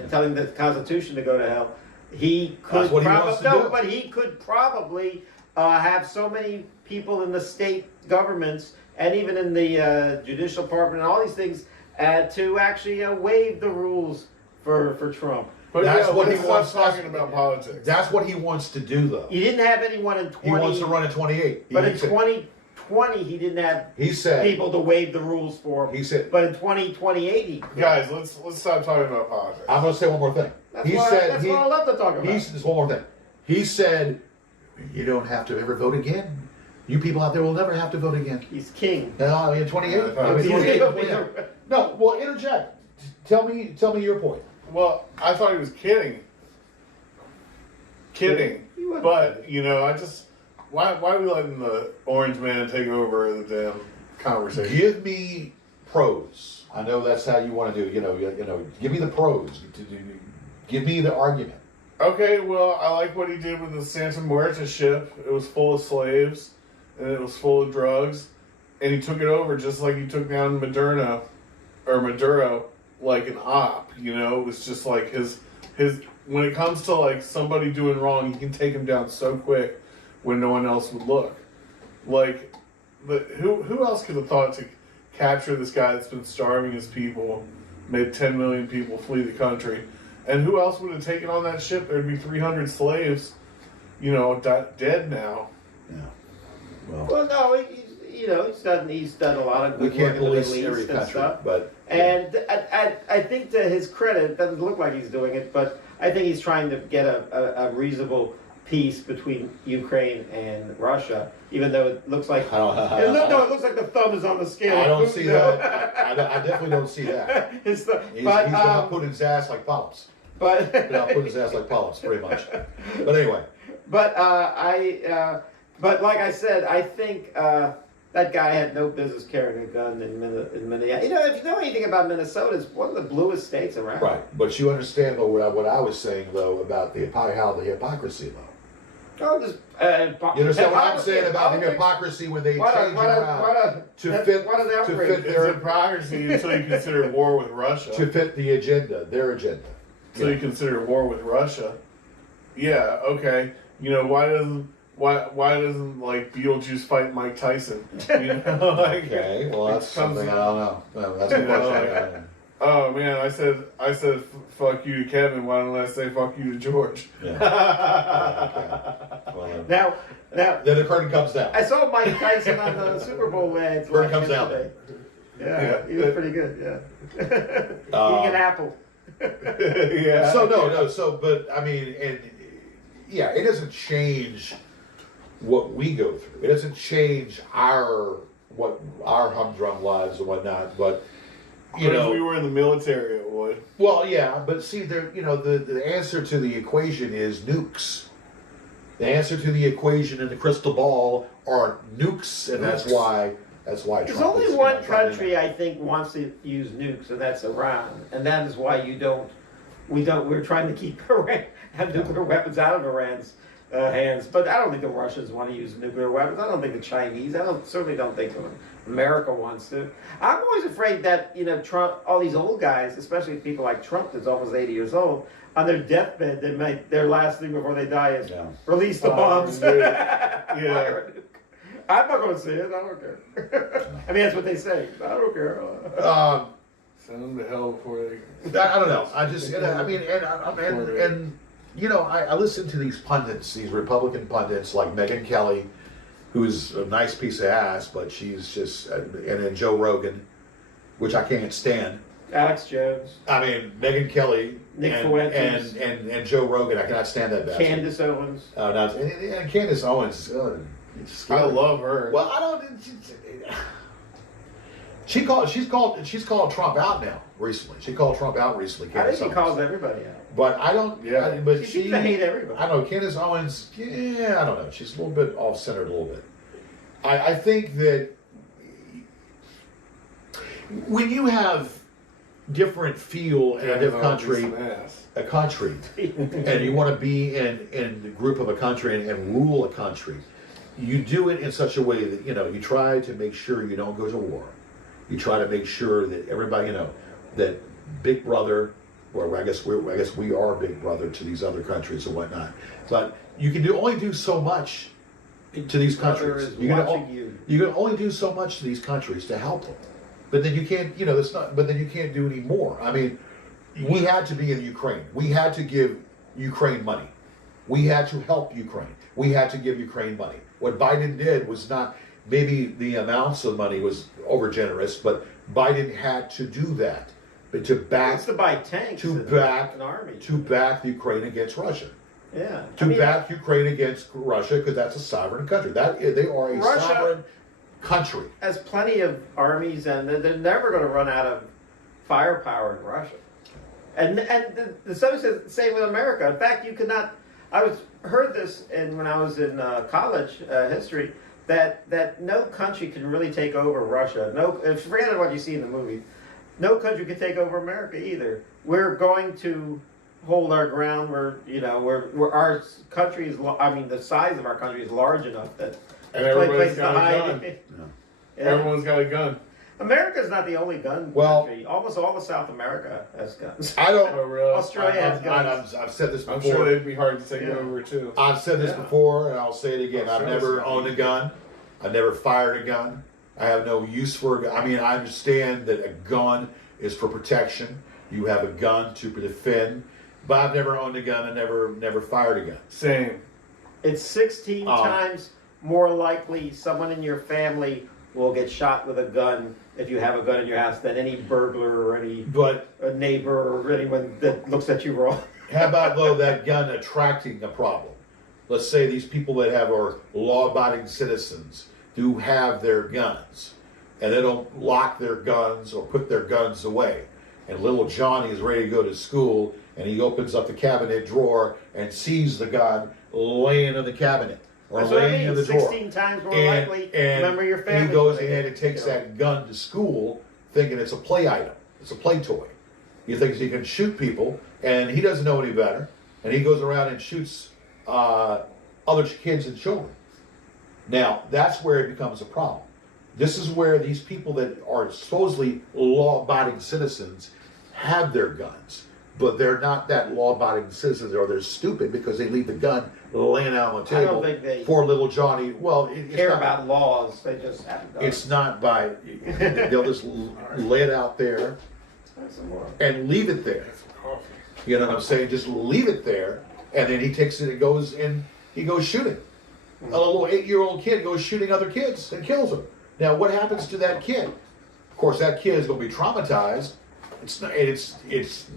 telling the Constitution to go to hell, he could but he could probably have so many people in the state governments and even in the judicial department and all these things to actually waive the rules for Trump. But that's what he wants. Talking about politics. That's what he wants to do, though. He didn't have anyone in 20. He wants to run in 28. But in 2020, he didn't have people to waive the rules for him. He said. But in 2028, he could. Guys, let's stop talking about politics. I'm going to say one more thing. That's what I love to talk about. Just one more thing. He said, "You don't have to ever vote again. You people out there will never have to vote again." He's king. No, in 28. No, well, interject. Tell me your point. Well, I thought he was kidding. But I just why are we letting the orange man take over the damn conversation? Give me pros. I know that's how you want to do. Give me the pros. Give me the argument. Okay, well, I like what he did with the Santa Muerta ship. It was full of slaves, and it was full of drugs, and he took it over just like he took down Maduro like an op. It was just like his. When it comes to like somebody doing wrong, he can take him down so quick when no one else would look. Like, who else could have thought to capture this guy that's been starving his people, made 10 million people flee the country? And who else would have taken on that ship? There'd be 300 slaves, dead now. Yeah. Well, no, he's done a lot of good work in the Middle East and stuff. But and I think to his credit, it doesn't look like he's doing it, but I think he's trying to get a reasonable peace between Ukraine and Russia, even though it looks like it looks like the thumb is on the scale. I don't see that. I definitely don't see that. He's going to put his ass like polyps. But I'll put his ass like polyps, pretty much. But anyway. But but like I said, I think that guy had no business carrying a gun in Minnesota. If you know anything about Minnesota, it's one of the bluest states around. Right, but you understand though what I was saying though about the hypocrisy though. Oh, just you understand what I'm saying about the hypocrisy when they change it around to fit their hypocrisy until you consider war with Russia. To fit the agenda, their agenda. So you consider war with Russia. Yeah, okay. Why doesn't like Beetlejuice fight Mike Tyson? Okay, well that's something I don't know. That's a question. Oh man, I said fuck you to Kevin. Why don't I say fuck you to George? Yeah. Okay. Well, now then the curtain comes down. I saw Mike Tyson on the Super Bowl ads. Curtain comes down. Yeah, he was pretty good. Yeah, eating an apple. Yeah. So but I mean, it doesn't change what we go through. It doesn't change our humdrum lives and whatnot. But if we were in the military, it would. Well, yeah, but see, the answer to the equation is nukes. The answer to the equation in the crystal ball are nukes, and that's why. There's Trump only one country I think wants to use nukes, and that's Iran, and that is why we're trying to keep Iran, have nuclear weapons out of Iran's hands. But I don't think the Russians want to use nuclear weapons. I don't think the Chinese. Certainly don't think America wants to. I'm always afraid that Trump, all these old guys, especially people like Trump, that's almost 80 years old, on their deathbed, their last thing before they die is release the bombs. Yeah. I'm not going to say it. I don't care. I mean, that's what they say. I don't care. Send them to hell before they. I don't know. I just, I mean, and I listen to these pundits, these Republican pundits like Megyn Kelly, who's a nice piece of ass, but she's just, and then Joe Rogan, which I can't stand. Alex Jones. I mean, Megyn Kelly Nick and, Fuentes. and Joe Rogan, I cannot stand that bastard. Candace Owens. And Candace Owens. I love her. Well, I don't. She's called Trump out now. Recently, she called Trump out recently. I think she calls everybody out. But I don't. Yeah. But she seems to hate everybody. I don't know. Candace Owens. Yeah, I don't know. She's a little bit off center, a little bit. I think that when you have different feel in a different country, and you want to be in the group of a country and rule a country, you do it in such a way that you try to make sure you don't go to war. You try to make sure that everybody that Big Brother, or I guess we are Big Brother to these other countries and whatnot. But you can only do so much to these countries. You can only do so much to these countries to help them. But then you can't, that's not. But then you can't do any more. I mean, we had to be in Ukraine. We had to give Ukraine money. We had to help Ukraine. We had to give Ukraine money. What Biden did was not. Maybe the amounts of money was over generous, but Biden had to do that. But to buy tanks, an army, to back Ukraine against Russia. Yeah. Back Ukraine against Russia because that's a sovereign country. They are a sovereign country. Has plenty of armies, and they're never going to run out of firepower in Russia. And the same with America. In fact, you could not. Heard this when I was in college history that no country can really take over Russia. Forget what you see in the movie. No country can take over America either. We're going to hold our ground. Our country is. The size of our country is large enough that. And everybody's got a gun. Yeah. Everyone's got a gun. America's not the only gun country. Almost all of South America has guns. I don't. Really. Australia has guns. I've said this before. I'm sure they'd be hard to take over too. I've said this before, and I'll say it again. I've never owned a gun. I've never fired a gun. I have no use for a gun. I mean, I understand that a gun is for protection. You have a gun to defend. But I've never owned a gun and never fired a gun. Same. It's 16 times more likely someone in your family will get shot with a gun if you have a gun in your house than any burglar or a neighbor or anyone that looks at you wrong. How about, though, that gun attracting a problem? Let's say these people that are law-abiding citizens do have their guns, and they don't lock their guns or put their guns away. And little Johnny is ready to go to school, and he opens up the cabinet drawer and sees the gun laying in the cabinet. Or that's laying in the 16 times more likely remember your family. He goes ahead and takes that gun to school thinking it's a play item. It's a play toy. He thinks he can shoot people, and he doesn't know any better. And he goes around and shoots other kids and children. Now, that's where it becomes a problem. This is where these people that are supposedly law-abiding citizens have their guns. But they're not that law-abiding citizens, or they're stupid because they leave the gun laying out on the table. I don't think they for little Johnny. Well, it's care not, about laws. They just have guns. It's not by. They'll just lay it out there and leave it there. You know what I'm saying? Just leave it there, and then he takes it and goes shooting. A little 8-year-old kid goes shooting other kids and kills them. Now, what happens to that kid? Of course, that kid is going to be traumatized. It's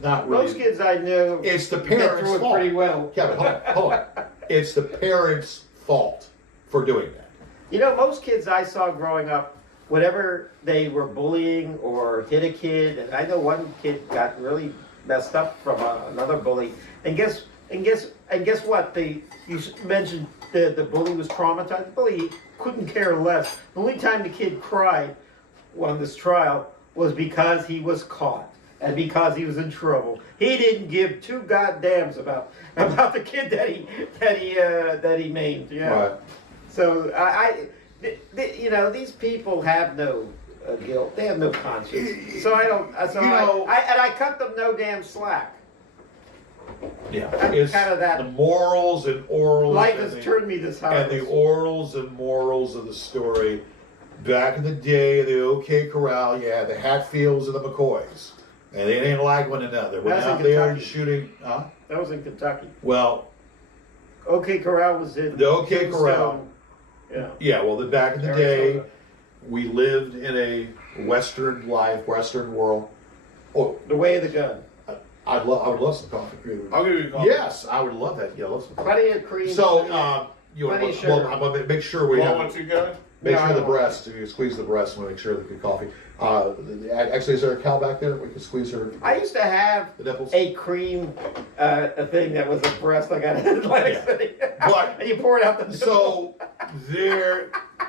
not really. Most kids I knew. It's the parents' through it fault. Pretty well. Kevin, hold on. It's the parents' fault for doing that. Most kids I saw growing up, whenever they were bullying or hit a kid, and I know one kid got really messed up from another bully. And guess what? You mentioned the bully was traumatized. The bully couldn't care less. The only time the kid cried on this trial was because he was caught. and because he was in trouble, he didn't give two goddams about the kid that he maimed. Yeah. Right. So you know, these people have no guilt. They have no conscience. So I don't. So I cut them no damn slack. Yeah, I'm it's kind of that. the morals and orals. Life has turned me this hard. And the orals and morals of the story. Back in the day, the OK Corral, you had the Hatfields and the McCoys, and they didn't like one another. Went That's in out there and Kentucky. shooting. That was in Kentucky. Well, OK Corral was in the OK Tombstone. Corral. Yeah. Yeah, well, back in the Arizona. day, we lived in a Western life, Western world. Oh, The way of the gun. I would love some coffee. I'll give you a call. Yes, I would love that. Yeah, love some coffee. Plenty of cream. So, you Plenty want, of sugar. well, I'm gonna make sure we Want have. one too, Kevin? Make No, sure I the don't want breast, you squeeze the breast and make sure that the coffee. Actually, is there a cow back there? We can squeeze her. I used to have The nipples. a cream, a thing that was a breast I got in Atlantic Yeah. City. But- and you pour it out the nipple. So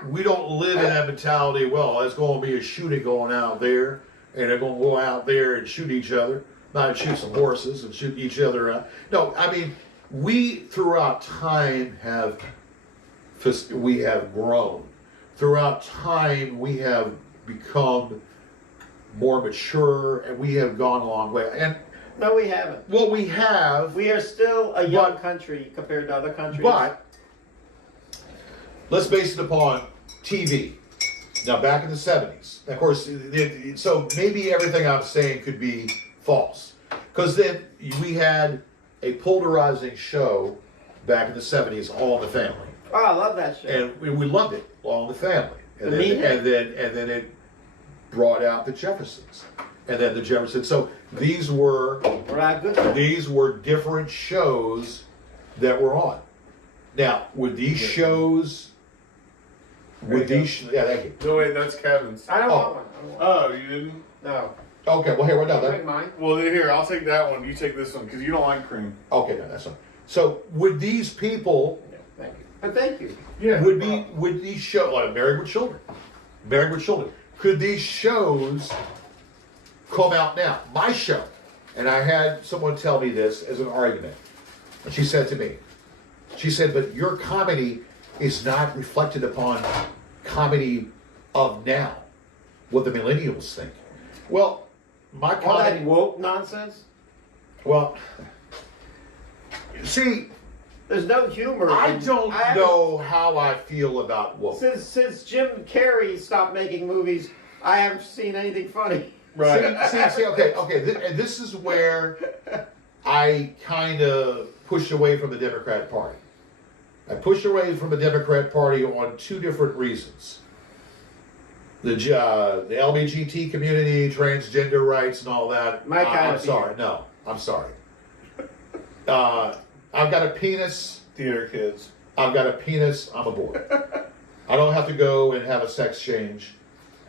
we don't live in that mentality. Well, there's going to be a shooting going out there, and they're going to go out there and shoot each other, not shoot some horses and shoot each other out. No, I mean we throughout time have grown. Throughout time, we have become more mature, and we have gone a long way. And No, we haven't. what we have, We are still a young But- country compared to other countries. but let's base it upon TV. Now, back in the 70s, of course, so maybe everything I'm saying could be false. Because then we had a polarizing show back in the 70s, All in the Family. Oh, I love that show. And we loved it, All in the Family. And The then, meathead. and then it brought out the Jeffersons. And then the Jeffersons. So these were We're not good for these were different shows that were on. Now, would these shows There you yeah, thank you. No, wait, that's Kevin's. I don't Oh. want one. I don't want Oh, you didn't? No. Okay, well here we're done. You take mine? Well, here, I'll take that one. You take this one, because you don't like cream. Okay, no, that's fine. So would these people Yeah, thank you. But thank you. Yeah. would these show like Married with Children? Married with Children. Could these shows come out now? My show, and I had someone tell me this as an argument. And she said to me, she said, but your comedy is not reflected upon comedy of now, what the millennials think. Well, my All that comedy, woke nonsense. well, see, There's no humor. I in- don't haven't- know how I feel about woke. Since Jim Carrey stopped making movies, I haven't seen anything funny. Right. See, okay, and this is where I kind of pushed away from the Democrat Party. I pushed away from the Democrat Party on two different reasons. The LGBT community, transgender rights, and all that. My kind I'm of sorry. No, I'm sorry. I've got a penis. Theater kids. I've got a penis. I'm aboard. I don't have to go and have a sex change.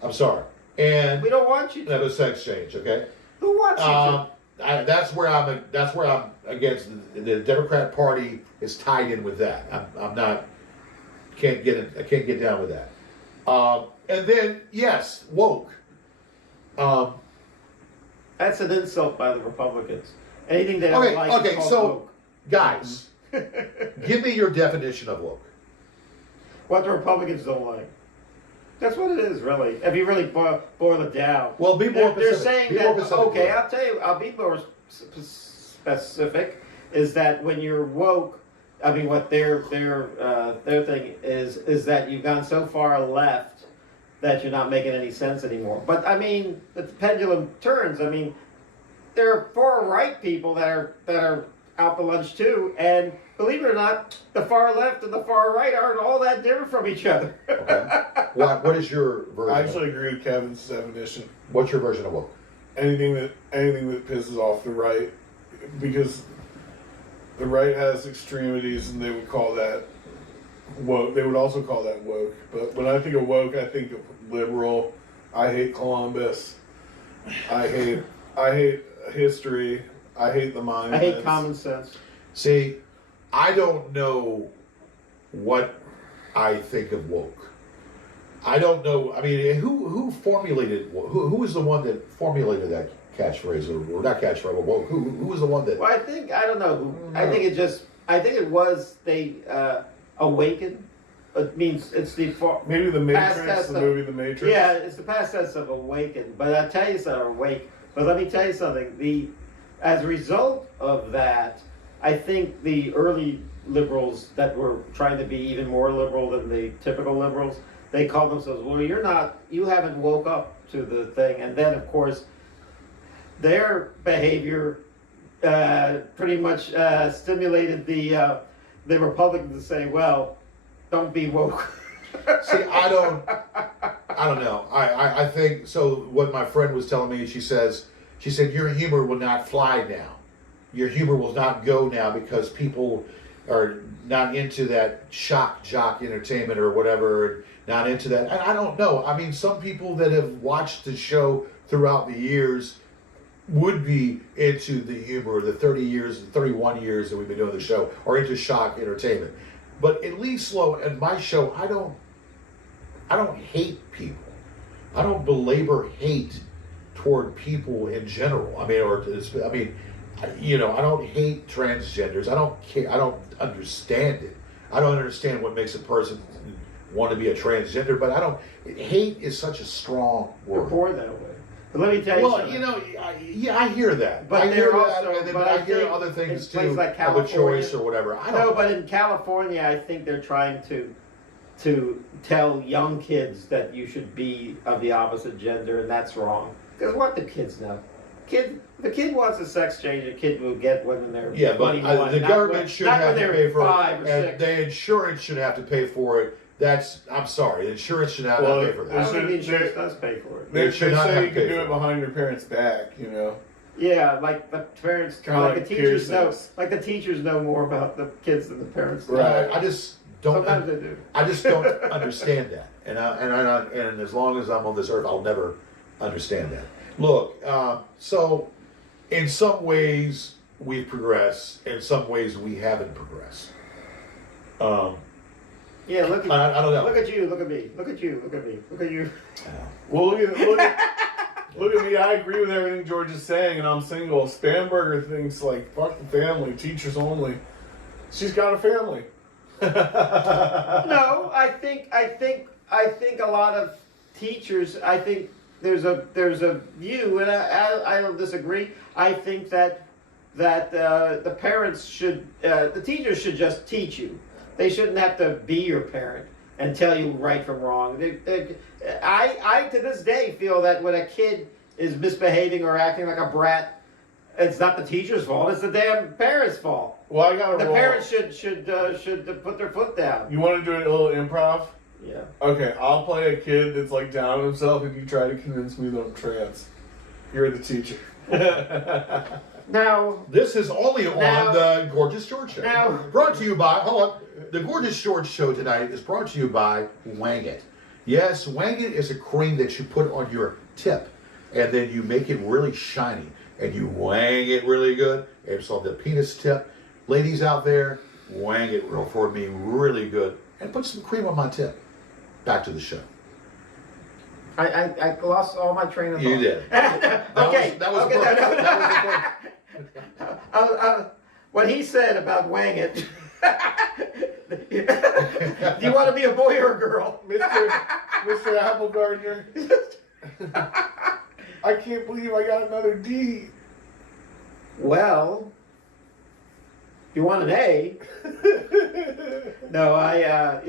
I'm sorry. And We don't want you to. have a sex change, okay? Who wants you to? That's where I'm against. The Democrat Party is tied in with that. I'm not. Can't get down with that. And then yes, woke. That's an insult by the Republicans. Anything they don't Okay, like is okay. called So woke. guys, give me your definition of woke. What the Republicans don't like. That's what it is, really. If you really boil it down. Well, be more They're specific. saying Be more that, specific. okay, I'll tell you, I'll be more specific, is that when you're woke, I mean, what their thing is that you've gone so far left that you're not making any sense anymore. But, I mean, the pendulum turns. I mean, there are far right people that are out to lunch too, and believe it or not, the far left and the far right aren't all that different from each other. Okay. What is your version? I actually agree with Kevin's definition. What's your version of woke? Anything that pisses off the right, because the right has extremities, and they would call that woke. They would also call that woke. But when I think of woke, I think of liberal. I hate Columbus. I hate history. I hate the I monuments. hate common sense. See, I don't know what I think of woke. I don't know. I mean, who formulated? Who was the one that formulated catchphrase, or not catchphrase, but who was the one that... Well, I don't know who. I think it was they awakened. It means it's the maybe the past Matrix, tense the of- movie The Matrix. Yeah, it's the past tense of awaken. But I tell you something, awake. But let me tell you something. As a result of that, I think the early liberals that were trying to be even more liberal than the typical liberals, they called themselves, well, you haven't woke up to the thing. And then, of course, their behavior pretty much stimulated the Republicans to say, well, don't be woke. See, I don't know. I think, so what my friend was telling me, she said, your humor will not fly now. Your humor will not go now because people are not into that shock jock entertainment or whatever, not into that. And I don't know. I mean, some people that have watched the show throughout the years would be into the humor, the 31 years that we've been doing the show, or into shock entertainment. But at least, in my show, I don't hate people. I don't belabor hate toward people in general. I don't hate transgenders. I don't care. I don't understand it. I don't understand what makes a person want to be a transgender. But hate is such a strong word. They're born that way. But let me tell you something. I hear that. But I hear they're that, also- and then but I I hear think other things in places too, like of a California- choice or whatever. I No, don't. but in California, I think they're trying to tell young kids that you should be of the opposite gender, and that's wrong. Because what do kids know? The kid wants a sex change. A kid will get one when they're Yeah, but 21. the not government when- should not have when to they're pay for 5 it, or and 6. the insurance should have to pay for it. I'm sorry, the insurance should not Well, have to pay for I that. don't think the They- insurance does pay for it. They should not say have you to can pay do for it it. behind your parents' back, you know. Yeah, like the parents, Kinda like like the teachers know, piercings. like the teachers know more about the kids than the parents do. Right. I just don't. Sometimes they do. I just don't understand that, and as long as I'm on this earth, I'll never understand that. Look, so in some ways we've progressed, in some ways we haven't progressed. Yeah, look at I don't know. Look at you, look at me, look at you, look at me, look at you. Well, look at me. I agree with everything George is saying, and I'm single. Spamberger thinks like fuck the family, teachers only. She's got a family. No, I think a lot of teachers. I think there's a view, and I don't disagree. I think that the parents should, the teachers should just teach you. They shouldn't have to be your parent and tell you right from wrong. I to this day feel that when a kid is misbehaving or acting like a brat, it's not the teacher's fault. It's the damn parents' fault. Well, I got The to roll. parents should put their foot down. You want to do a little improv? Yeah. Okay, I'll play a kid that's like down on himself, and you try to convince me that I'm trans. You're the teacher. Now, This is only on the Gorgeous George Show. Now- Brought to you by, hold on. The Gorgeous George Show tonight is brought to you by Wang It. Yes, Wang It is a cream that you put on your tip, and then you make it really shiny, and you wang it really good. It's on the penis tip. Ladies out there, wang it for me really good, and put some cream on my tip. Back to the show. I lost all my train of thought. You did. Okay. That was okay, perfect. no. That was What he said about wang it. Do you want to be a boy or a girl? Mr. Apple Gardener. I can't believe I got another D. Well, you want an A? No, yeah.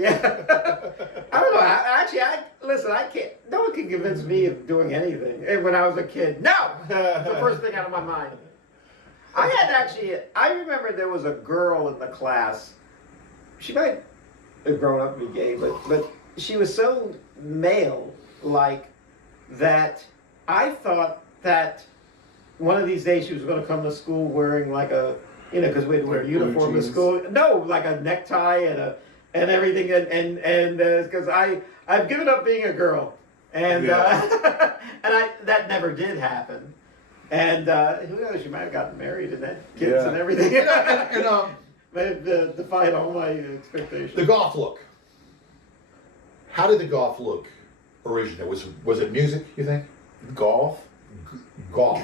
I don't know. Listen. I can't. No one can convince me of doing anything. And when I was a kid, no. That's the first thing out of my mind. I remember there was a girl in the class. She might have grown up to be gay, but she was so male-like that I thought that one of these days she was going to come to school wearing like a, because we'd wear a Like uniform blue to jeans. school. No, like a necktie and everything, and because I've given up being a girl, and Yeah. and that never did happen. And who knows? She might have gotten married and had kids Yeah. and everything. and Might have defied all my expectations. the golf look. How did the golf look originate? Was it music, you think? Golf? Golf.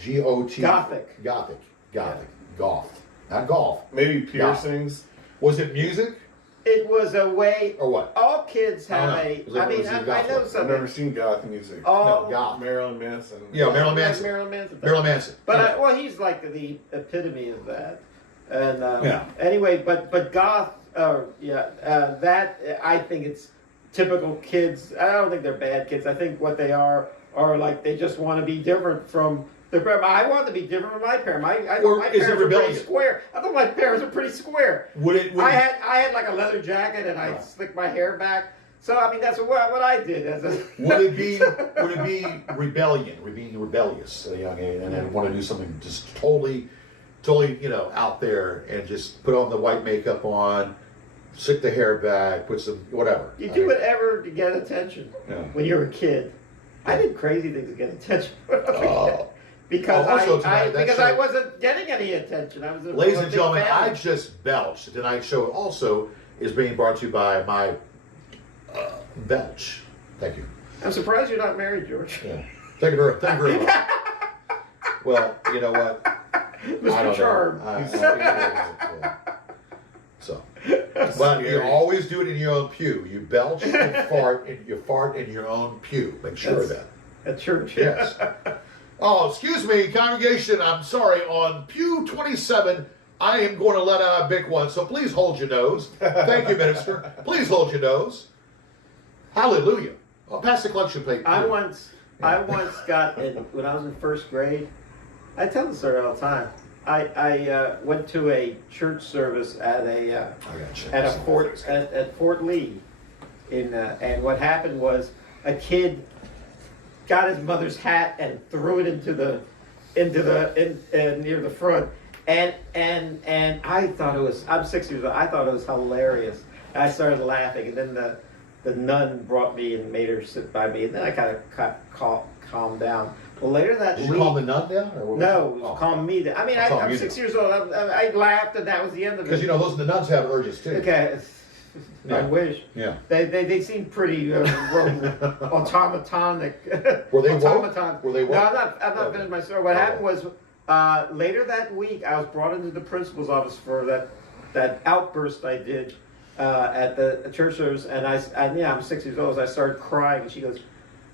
G-O-T. Gothic. Gothic. Goth. Not golf. Maybe piercings. Was it music? It was a way. Or what? All kids have I a. don't know. I mean, Was it I goth know rock? I've something. never seen goth music. All, No, goth. Marilyn Manson. Yeah, Marilyn Manson. Marilyn Manson. Marilyn Manson. But well, he's like the epitome of that. And Yeah. anyway, but goth, that I think it's typical kids. I don't think they're bad kids. I think what they are like they just want to be different from their parents. I wanted to be different from my parents. I thought my Or is it parents were pretty rebellion? square. I thought my parents were pretty square. Would it? I had like a leather jacket and I slicked my hair back. So I mean that's what I did as a. Would it be rebellion? Would it be rebellious at a young age, and then want to do something just totally, out there, and just put on the white makeup on, stick the hair back, put some whatever. You do whatever to get attention when you're a kid. I did crazy things to get attention when I was a kid. Because I wasn't getting any attention. I was a Ladies and big gentlemen, family. I just belched. Tonight's show also is being brought to you by my belch. Thank you. I'm surprised you're not married, George. Yeah. Thank you very much. Well, you know what? Mr. Charm. Yeah. So, but you always do it in your own pew. You belch and fart, and you fart in your own pew. Make sure of that. At church. Yes. Oh, excuse me, congregation. I'm sorry. On pew 27, I am going to let out a big one. So please hold your nose. Thank you, minister. Please hold your nose. Hallelujah. Oh, pass the collection plate. I once got when I was in first grade. I tell the story all the time. I went to a church service at Fort Lee, and what happened was a kid got his mother's hat and threw it into the near the front, and I thought it was. I'm 6 years old. I thought it was hilarious. And I started laughing, and then the nun brought me and made her sit by me, and then I kind of calmed down. Well, later that Did week, you calm the nun down? Or what no, it was calm me down. I mean, I'm 6 years old. I laughed, and that was the end of it. Because those the nuns have urges too. Okay, I Yeah. wish. Yeah. They seem pretty automatonic. Were they woke? Automaton. Were they woke? No, I'm not finished my story. What happened was later that week, I was brought into the principal's office for that outburst I did at the church service, and I'm 6 years old. So I started crying, and she goes,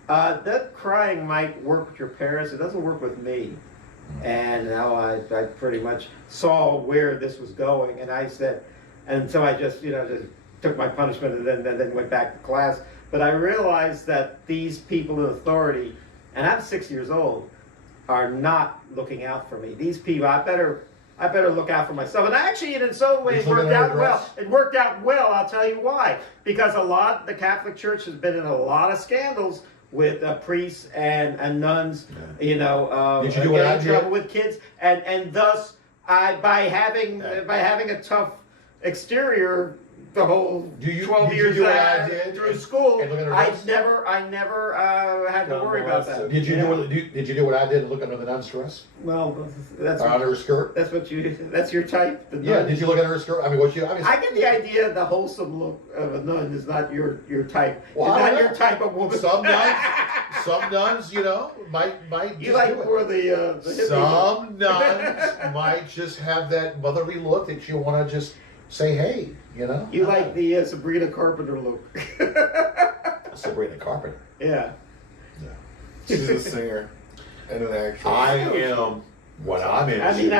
"That crying might work with your parents. It doesn't work with me." And now I pretty much saw where this was going, and I said, and so I just took my punishment and then went back to class. But I realized that these people in authority, and I'm 6 years old, are not looking out for me. These people, I better look out for myself. And actually, in some ways, worked out well. It worked out well. I'll tell you why. Because the Catholic Church has been in a lot of scandals with priests and nuns. Did you do what I did? Trouble with kids, and thus by having a tough exterior the whole 12 years through school, I never had to worry about that. Did you do what I did and look under the nun's dress? Well, that's Or under her skirt? that's your type. The Yeah. nun. Did you look at her skirt? I mean, I get the idea the wholesome look of a nun is not your type. Well, It's not your type of woman. Some nuns, might. You just like do it. more the hippie Some nuns might just have that motherly look that you want to just say, hey, You like the Sabrina Carpenter look. Sabrina Carpenter. Yeah. She's a singer and an actress. I am what I'm into. I mean,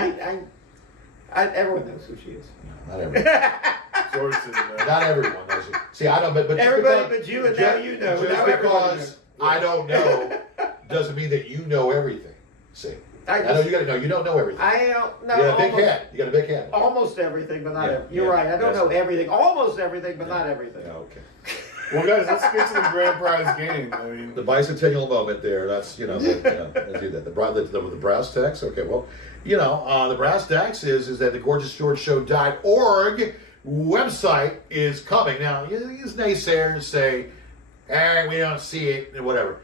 I everyone knows who she is. Not everyone. George didn't know. Not everyone knows it. See, I don't. But Everybody but you, and now you know. Just Now everybody because knows. I don't know doesn't mean that you know everything. See, I know you got to know. You don't know everything. I don't know. You got a big head. You got a big head. Almost everything, but not Yeah, everything. You're yeah, right. I don't yes. know everything. Almost everything, but not everything. Yeah, okay. Well, guys, let's get to the grand prize game. I mean, The bicentennial moment there. That's let's do that. The brass tacks. Okay, well, the brass tacks is that the gorgeousgeorgeshow.org website is coming now. These naysayers say, "Hey, we don't see it," and whatever.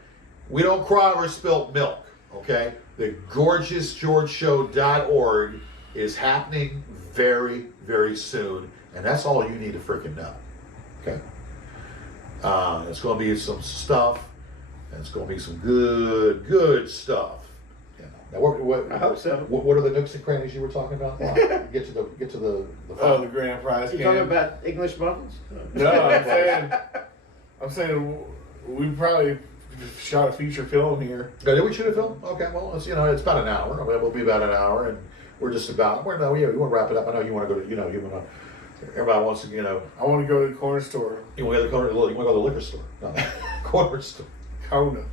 We don't cry over spilt milk. Okay, the gorgeousgeorgeshow.org is happening very, very soon, and that's all you need to freaking know. Okay. It's going to be some stuff, and it's going to be some good stuff. Now, what, I hope so. what are the nooks and crannies you were talking about? Get to the Oh, the grand prize You game. talking about English muffins? No, I'm saying we probably shot a feature film here. Did we shoot a film? Okay, well, it's it's about an hour. I mean, we'll be about an hour, and we're just about. We want to wrap it up. I know you want to go to. You want to. Everybody wants to. I want to go to the corner store. You want to go to the corner. You want to go to the liquor store. No, corner store. Kona.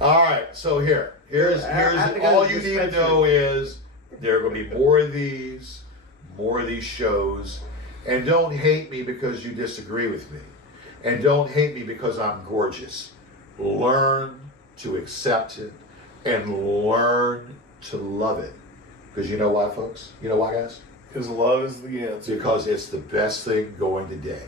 All right. So here's all you need to know is there are going to be more of these shows, and don't hate me because you disagree with me, and don't hate me because I'm gorgeous. Learn to accept it and learn to love it. Because you know why, folks? You know why, guys? Because love is the answer. Because it's the best thing going today.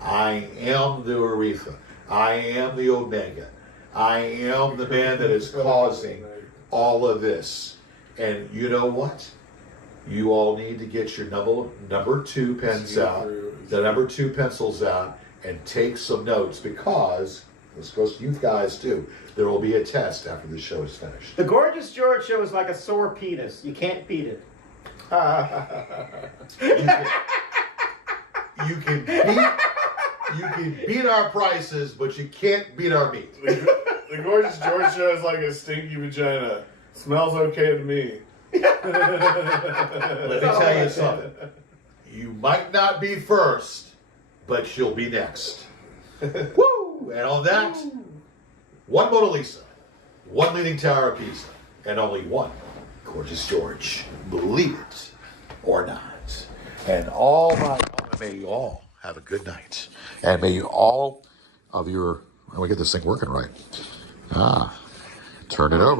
I am the Aretha. I am the Omega. I am the man that is causing all of this. And you know what? You all need to get your number 2 pens out, the number 2 pencils out, and take some notes because this goes to you guys too. There will be a test after the show is finished. The Gorgeous George show is like a sore penis. You can't beat it. You can beat our prices, but you can't beat our meat. The Gorgeous George show is like a stinky vagina. Smells okay to me. Let me tell you something. You might not be first, but you'll be next. Woo! And on that, one Mona Lisa, one Leaning Tower of Pisa, and only one Gorgeous George. Believe it or not. And may you all have a good night. And may you all of your, let me get this thing working right. Turn it over.